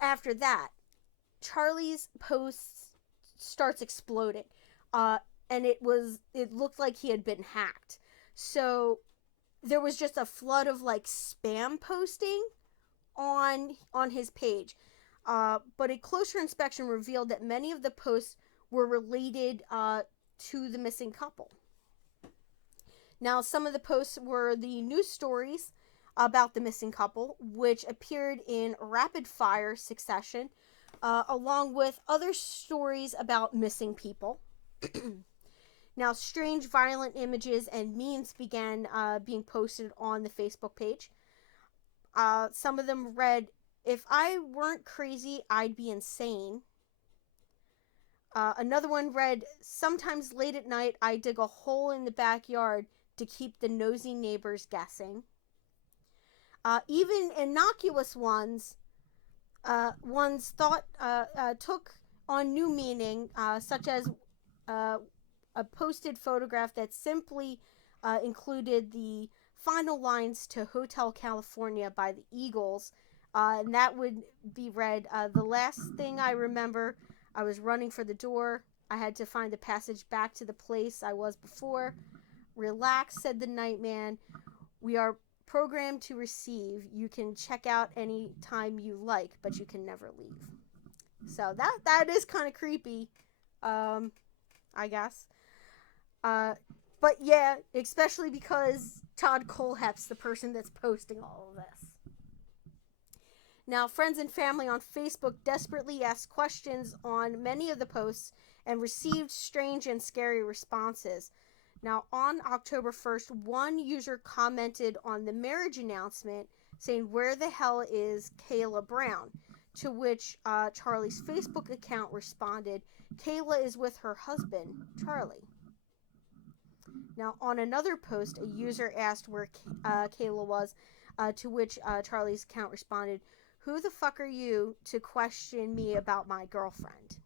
that, Charlie's post starts exploding. And it looked like he had been hacked. So there was just a flood of like spam posting on his page. But a closer inspection revealed that many of the posts were related to the missing couple. Now, some of the posts were the news stories about the missing couple, which appeared in rapid fire succession, along with other stories about missing people. Now, strange, violent images and memes began being posted on the Facebook page. Some of them read, "If I weren't crazy, I'd be insane." Another one read, "Sometimes late at night, I dig a hole in the backyard to keep the nosy neighbors guessing." Even innocuous ones took on new meaning, such as a posted photograph that simply included the final lines to Hotel California by the Eagles, and that would be read, "The last thing I remember, I was running for the door. I had to find the passage back to the place I was before. Relax," said the night man. "We are programmed to receive. You can check out any time you like, but you can never leave." So that is kind of creepy, I guess. But yeah, especially because Todd Kohlhepp's the person that's posting all of this. Now, friends and family on Facebook desperately asked questions on many of the posts and received strange and scary responses. Now, on October 1st, one user commented on the marriage announcement saying, "Where the hell is Kayla Brown?" To which Charlie's Facebook account responded, "Kayla is with her husband, Charlie." Now, on another post, a user asked where Kayla was, to which Charlie's account responded, "Who the fuck are you to question me about my girlfriend?"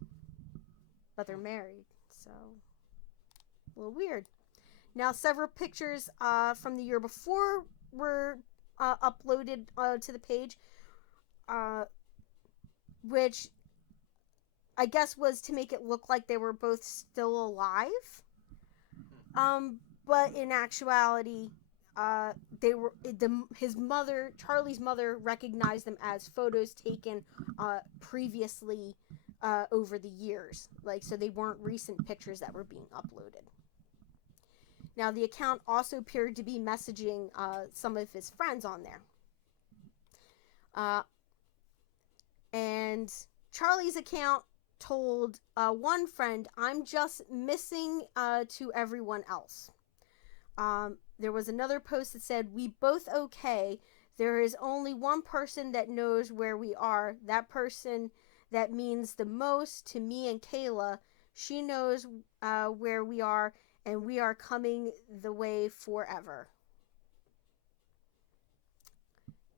But they're married, so a little weird. Now, several pictures from the year before were uploaded to the page, which I guess was to make it look like they were both still alive. But in actuality, Charlie's mother recognized them as photos taken previously over the years. So they weren't recent pictures that were being uploaded. Now, the account also appeared to be messaging some of his friends on there. And Charlie's account told one friend, "I'm just missing to everyone else." There was another post that said, "We both okay. There is only one person that knows where we are. That person that means the most to me and Kayla. She knows where we are, and we are coming the way forever."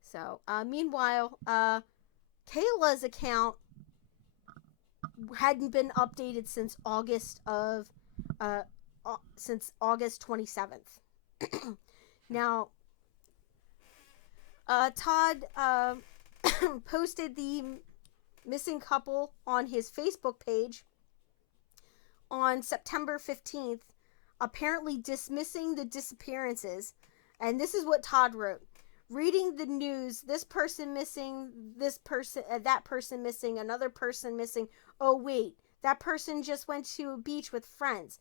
So, meanwhile, Kayla's account hadn't been updated since August 27th. Now, Todd posted the missing couple on his Facebook page on September 15th, apparently dismissing the disappearances. And this is what Todd wrote: "Reading the news, this person missing, this person, that person missing, another person missing. Oh wait, that person just went to a beach with friends.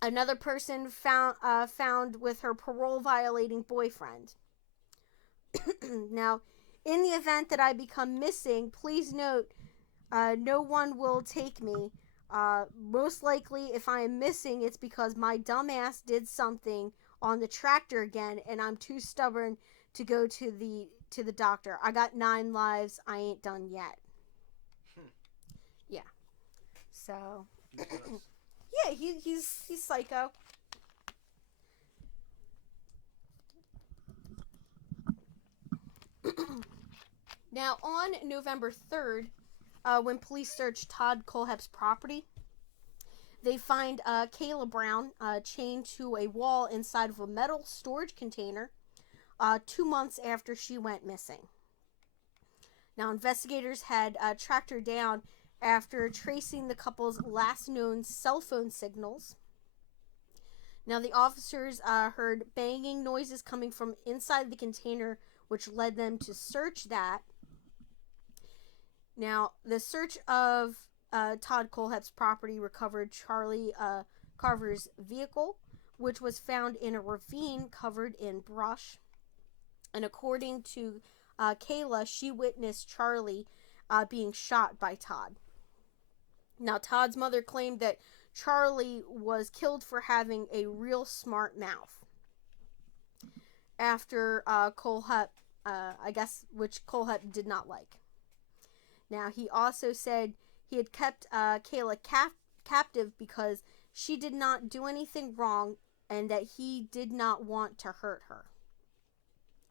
Another person found with her parole violating boyfriend. Now, in the event that I become missing, please note, no one will take me. Most likely, if I am missing, it's because my dumbass did something on the tractor again, and I'm too stubborn to go to the doctor. I got 9 lives. I ain't done yet." Yeah. So. Yeah, he's psycho. Now, on November 3rd, when police searched Todd Kohlhepp's property, they find Kayla Brown chained to a wall inside of a metal storage container 2 months after she went missing. Now, investigators had tracked her down after tracing the couple's last known cell phone signals. Now, the officers heard banging noises coming from inside the container, which led them to search that. Now, the search of Todd Kohlhepp's property recovered Charlie Carver's vehicle, which was found in a ravine covered in brush. And according to Kayla, she witnessed Charlie being shot by Todd. Now, Todd's mother claimed that Charlie was killed for having a real smart mouth. After Kohlhepp, which Kohlhepp did not like. Now, he also said he had kept Kayla captive because she did not do anything wrong and that he did not want to hurt her.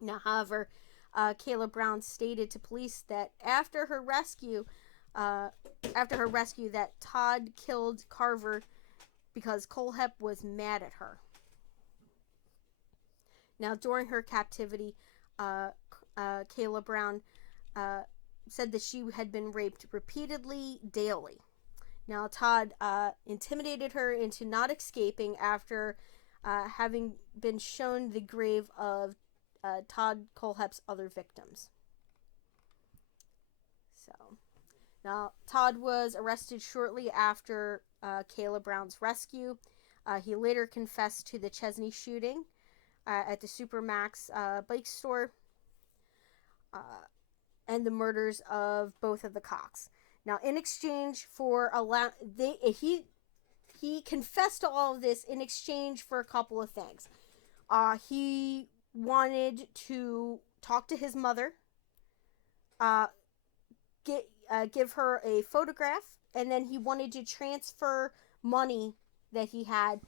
Now, however, Kayla Brown stated to police that after her rescue, that Todd killed Carver because Kohlhepp was mad at her. Now, during her captivity, Kayla Brown said that she had been raped repeatedly daily. Now, Todd intimidated her into not escaping after having been shown the grave of Todd Kohlhepp's other victims. So, now, Todd was arrested shortly after Kayla Brown's rescue. He later confessed to the Chesney shooting at the Supermax bike store and the murders of both of the Cocks. Now, in exchange for he confessed to all of this in exchange for a couple of things. He wanted to talk to his mother, give her a photograph, and then he wanted to transfer money that he had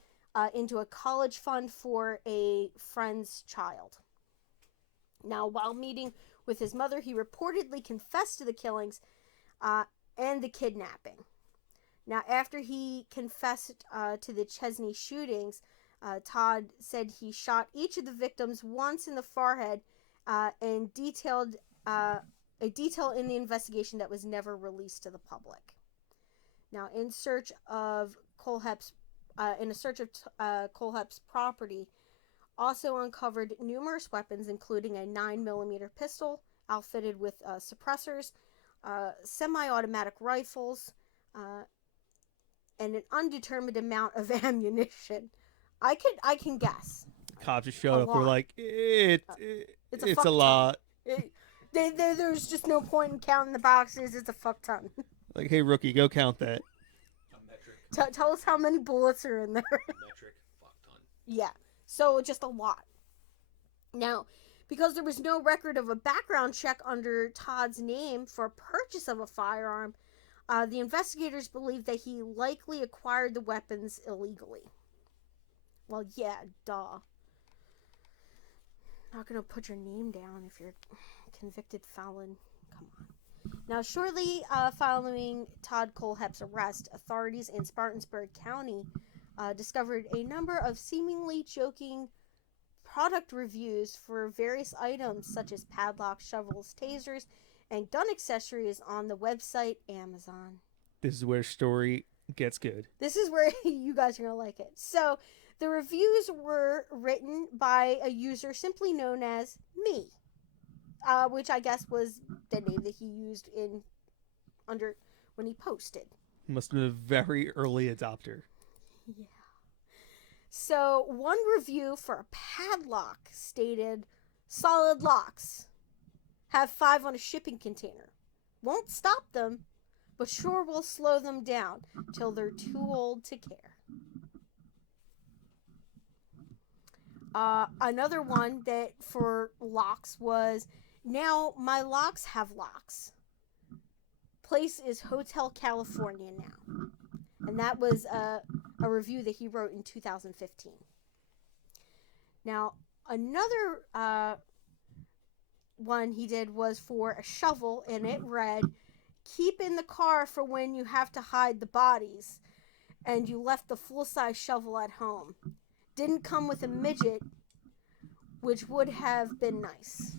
into a college fund for a friend's child. Now, while meeting with his mother, he reportedly confessed to the killings and the kidnapping. Now, after he confessed to the Chesney shootings, Todd said he shot each of the victims once in the forehead and detailed a detail in the investigation that was never released to the public. Now, in a search of Kohlhepp's property, also uncovered numerous weapons, including a 9mm pistol outfitted with suppressors, semi-automatic rifles, and an undetermined amount of ammunition. I can guess. Cops just showed up. We're like, it's a lot. There's just no point in counting the boxes. It's a fuck ton. Like, hey, rookie, go count that. A metric. Tell us how many bullets are in there. Metric fuck ton. Yeah. So just a lot. Now, because there was no record of a background check under Todd's name for purchase of a firearm, the investigators believe that he likely acquired the weapons illegally. Well, yeah, duh. Not gonna put your name down if you're a convicted felon. Come on. Now, shortly following Todd Kohlhepp's arrest, authorities in Spartanburg County discovered a number of seemingly joking product reviews for various items such as padlocks, shovels, tasers, and gun accessories on the website Amazon. This is where story gets good. This is where you guys are going to like it. So, the reviews were written by a user simply known as Me, which I guess was the name that he used when he posted. Must have been a very early adopter. Yeah. So, one review for a padlock stated, "Solid locks. Have 5 on a shipping container. Won't stop them, but sure will slow them down till they're too old to care." Another one that for locks was, "Now my locks have locks. Place is Hotel California now." And that was a review that he wrote in 2015. Now, another one he did was for a shovel, and it read, "Keep in the car for when you have to hide the bodies, and you left the full-size shovel at home. Didn't come with a midget, which would have been nice."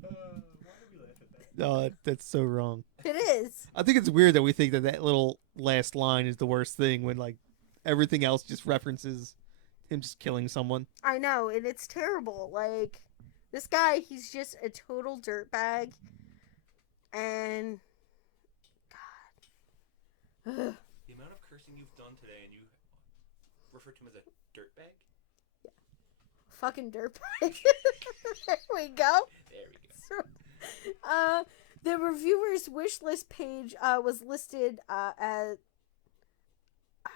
Why did we laugh at that? No, that's so wrong. It is. I think it's weird that we think that that little last line is the worst thing when like everything else just references him just killing someone. I know, and it's terrible. Like, this guy, he's just a total dirtbag. And, God. Ugh. The amount of cursing you've done today, and you refer to him as a dirtbag? Fucking dirtbag. There we go. There we go. The reviewers' wish list page was listed as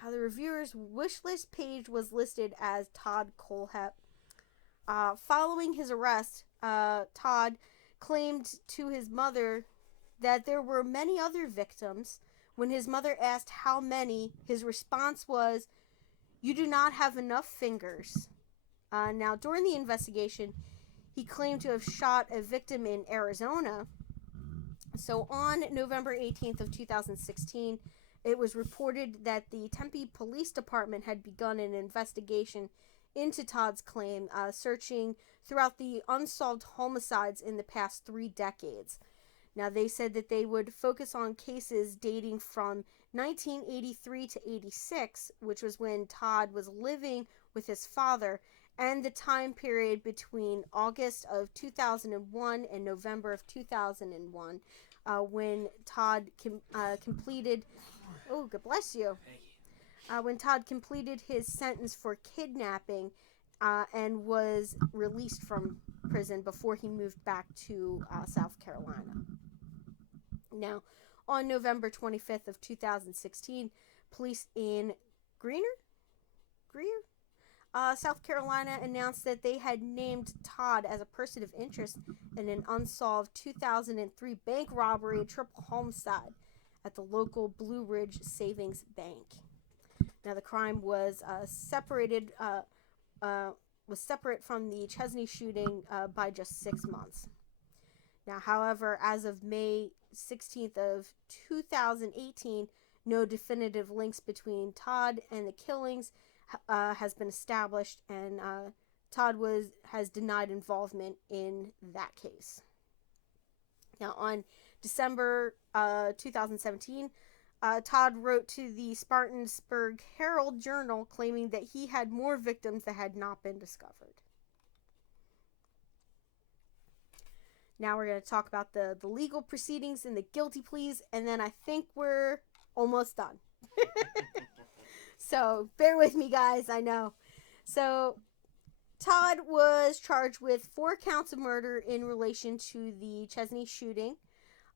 the reviewers' wish list page was listed as Todd Kohlhepp. Following his arrest, Todd claimed to his mother that there were many other victims. When his mother asked how many, his response was, "You do not have enough fingers." Now, during the investigation, he claimed to have shot a victim in Arizona. So on November 18th of 2016, it was reported that the Tempe Police Department had begun an investigation into Todd's claim, searching throughout the unsolved homicides in the past 3 decades. Now, they said that they would focus on cases dating from 1983 to 86, which was when Todd was living with his father, and the time period between August of 2001 and November of 2001, when Todd completed... Oh, God bless you. When Todd completed his sentence for kidnapping and was released from prison before he moved back to South Carolina. Now, on November 25th of 2016, police in Greer, South Carolina announced that they had named Todd as a person of interest in an unsolved 2003 bank robbery and triple homicide at the local Blue Ridge Savings Bank. Now, the crime was separate from the Chesney shooting by just 6 months. Now, however, as of May 16th of 2018, no definitive links between Todd and the killings has been established, and Todd has denied involvement in that case. Now, on December 2017, Todd wrote to the Spartansburg Herald Journal claiming that he had more victims that had not been discovered. Now we're going to talk about the legal proceedings and the guilty pleas, and then I think we're almost done. So bear with me, guys, I know. So Todd was charged with 4 counts of murder in relation to the Chesney shooting,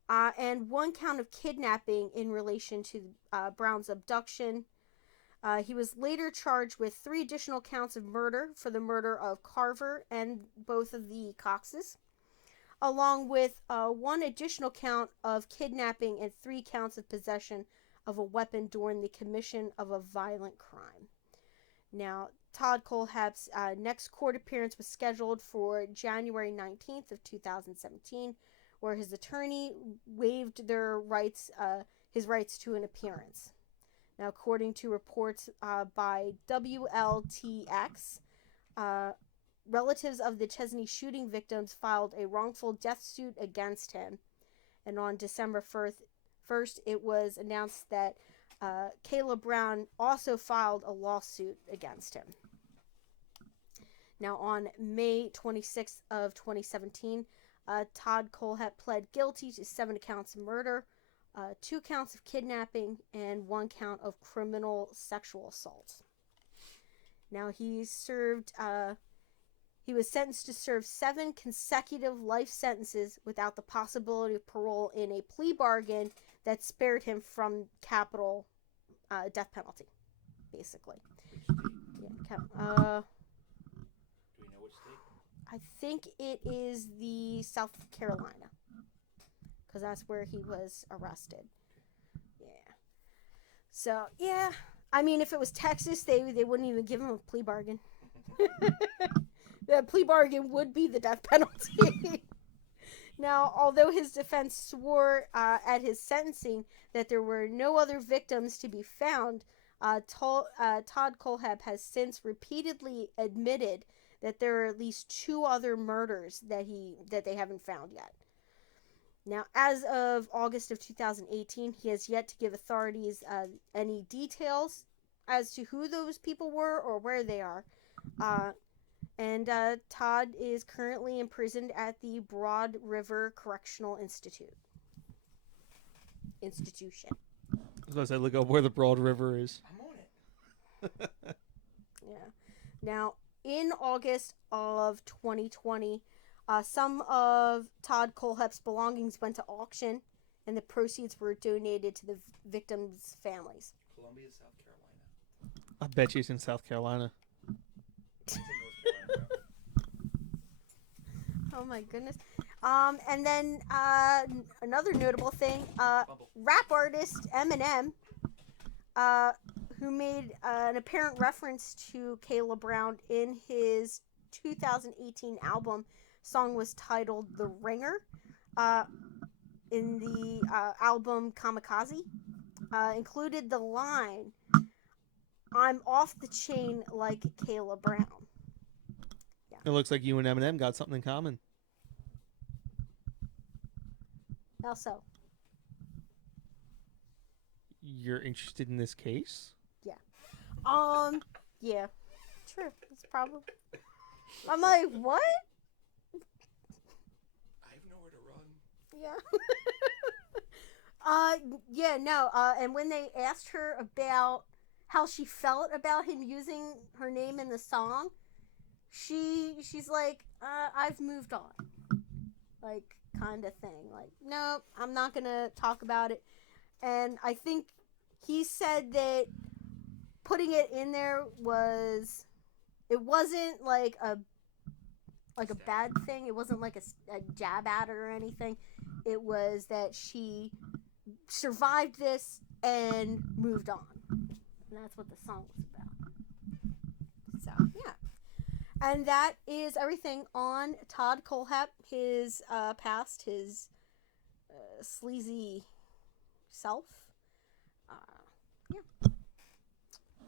and 1 count of kidnapping in relation to Brown's abduction. He was later charged with 3 additional counts of murder for the murder of Carver and both of the Coxes, along with 1 additional count of kidnapping and 3 counts of possession of a weapon during the commission of a violent crime. Now, Todd Kohlhepp's next court appearance was scheduled for January 19th of 2017, where his attorney waived his rights to an appearance. Now, according to reports by WLTX, relatives of the Chesney shooting victims filed a wrongful death suit against him. And on December 1st, it was announced that Kayla Brown also filed a lawsuit against him. Now, on May 26th of 2017, Todd Kohlhepp pled guilty to 7 counts of murder, 2 counts of kidnapping, and 1 count of criminal sexual assault. Now, he was sentenced to serve 7 consecutive life sentences without the possibility of parole in a plea bargain that spared him from capital death penalty, basically. Yeah, Do we know which state? I think it is the South Carolina, because that's where he was arrested. Yeah. So, yeah. I mean, if it was Texas, they wouldn't even give him a plea bargain. The plea bargain would be the death penalty. Now, although his defense swore at his sentencing that there were no other victims to be found, Todd Kohlhepp has since repeatedly admitted that there are at least 2 other murders that they haven't found yet. Now, as of August of 2018, he has yet to give authorities any details as to who those people were or where they are. And Todd is currently imprisoned at the Broad River Correctional Institution. I was going to say, look up where the Broad River is. I'm on it. Yeah. Now, in August of 2020, some of Todd Kohlhepp's belongings went to auction, and the proceeds were donated to the victims' families. Columbia, South Carolina. I bet you it's in South Carolina. It's in North Carolina. Oh my goodness. And then another notable thing, rap artist Eminem, who made an apparent reference to Kayla Brown in his 2018 album. Song was titled "The Ringer." In the album Kamikaze, included the line, "I'm off the chain like Kayla Brown." Yeah. It looks like you and Eminem got something in common. How so? You're interested in this case? Yeah. Yeah. True. It's probably. I'm like, what? I have nowhere to run. Yeah. Yeah, no, and when they asked her about how she felt about him using her name in the song, she's like, I've moved on. Like, kind of thing. Like, no, I'm not gonna talk about it. And I think he said that putting it in there it wasn't like a bad thing. It wasn't like a jab at her or anything. It was that she survived this and moved on. And that's what the song was about. So, yeah. And that is everything on Todd Kohlhepp, his past, his sleazy self. Yeah.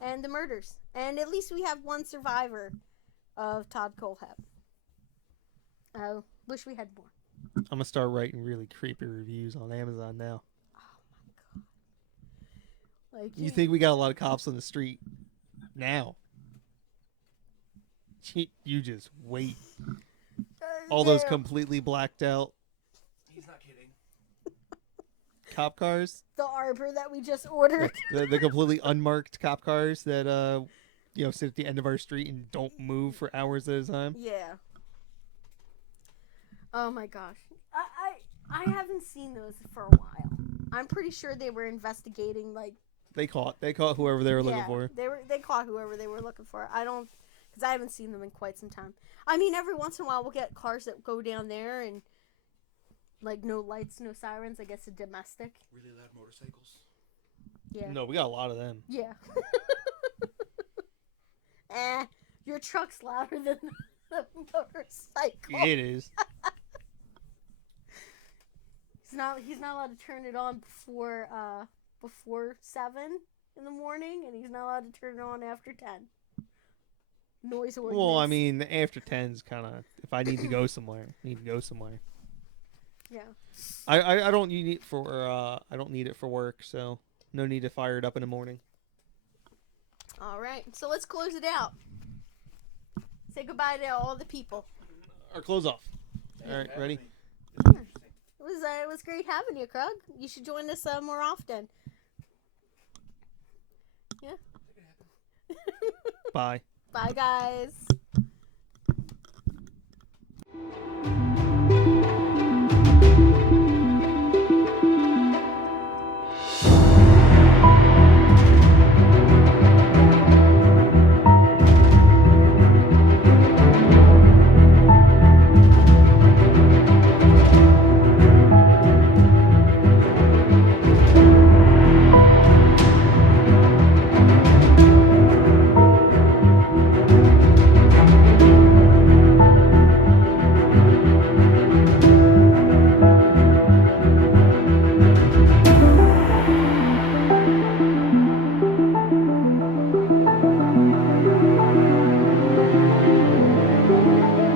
And the murders. And at least we have one survivor of Todd Kohlhepp. Wish we had more. I'm going to start writing really creepy reviews on Amazon now. Oh my god. Like You think we got a lot of cops on the street now? You just wait. All those completely blacked out He's not kidding. cop cars. The arbor that we just ordered. The completely unmarked cop cars that sit at the end of our street and don't move for hours at a time. Yeah. Oh my gosh. I haven't seen those for a while. I'm pretty sure they were investigating, like, They caught whoever they were looking for. They caught whoever they were looking for. Because I haven't seen them in quite some time. I mean, every once in a while we'll get cars that go down there and, like, no lights, no sirens. I guess a domestic. Really loud motorcycles. Yeah. No, we got a lot of them. Yeah. Your truck's louder than the motorcycle. It is. He's not allowed to turn it on before 7 in the morning, and he's not allowed to turn it on after 10. Noise ordinance. Well, I mean, after 10's kind of, if I need to go somewhere, Yeah. I don't need it for work, so no need to fire it up in the morning. All right, so let's close it out. Say goodbye to all the people. Our clothes off. All right, ready? It was great having you, Krug. You should join us more often. Yeah. Bye. Bye, guys. Bye.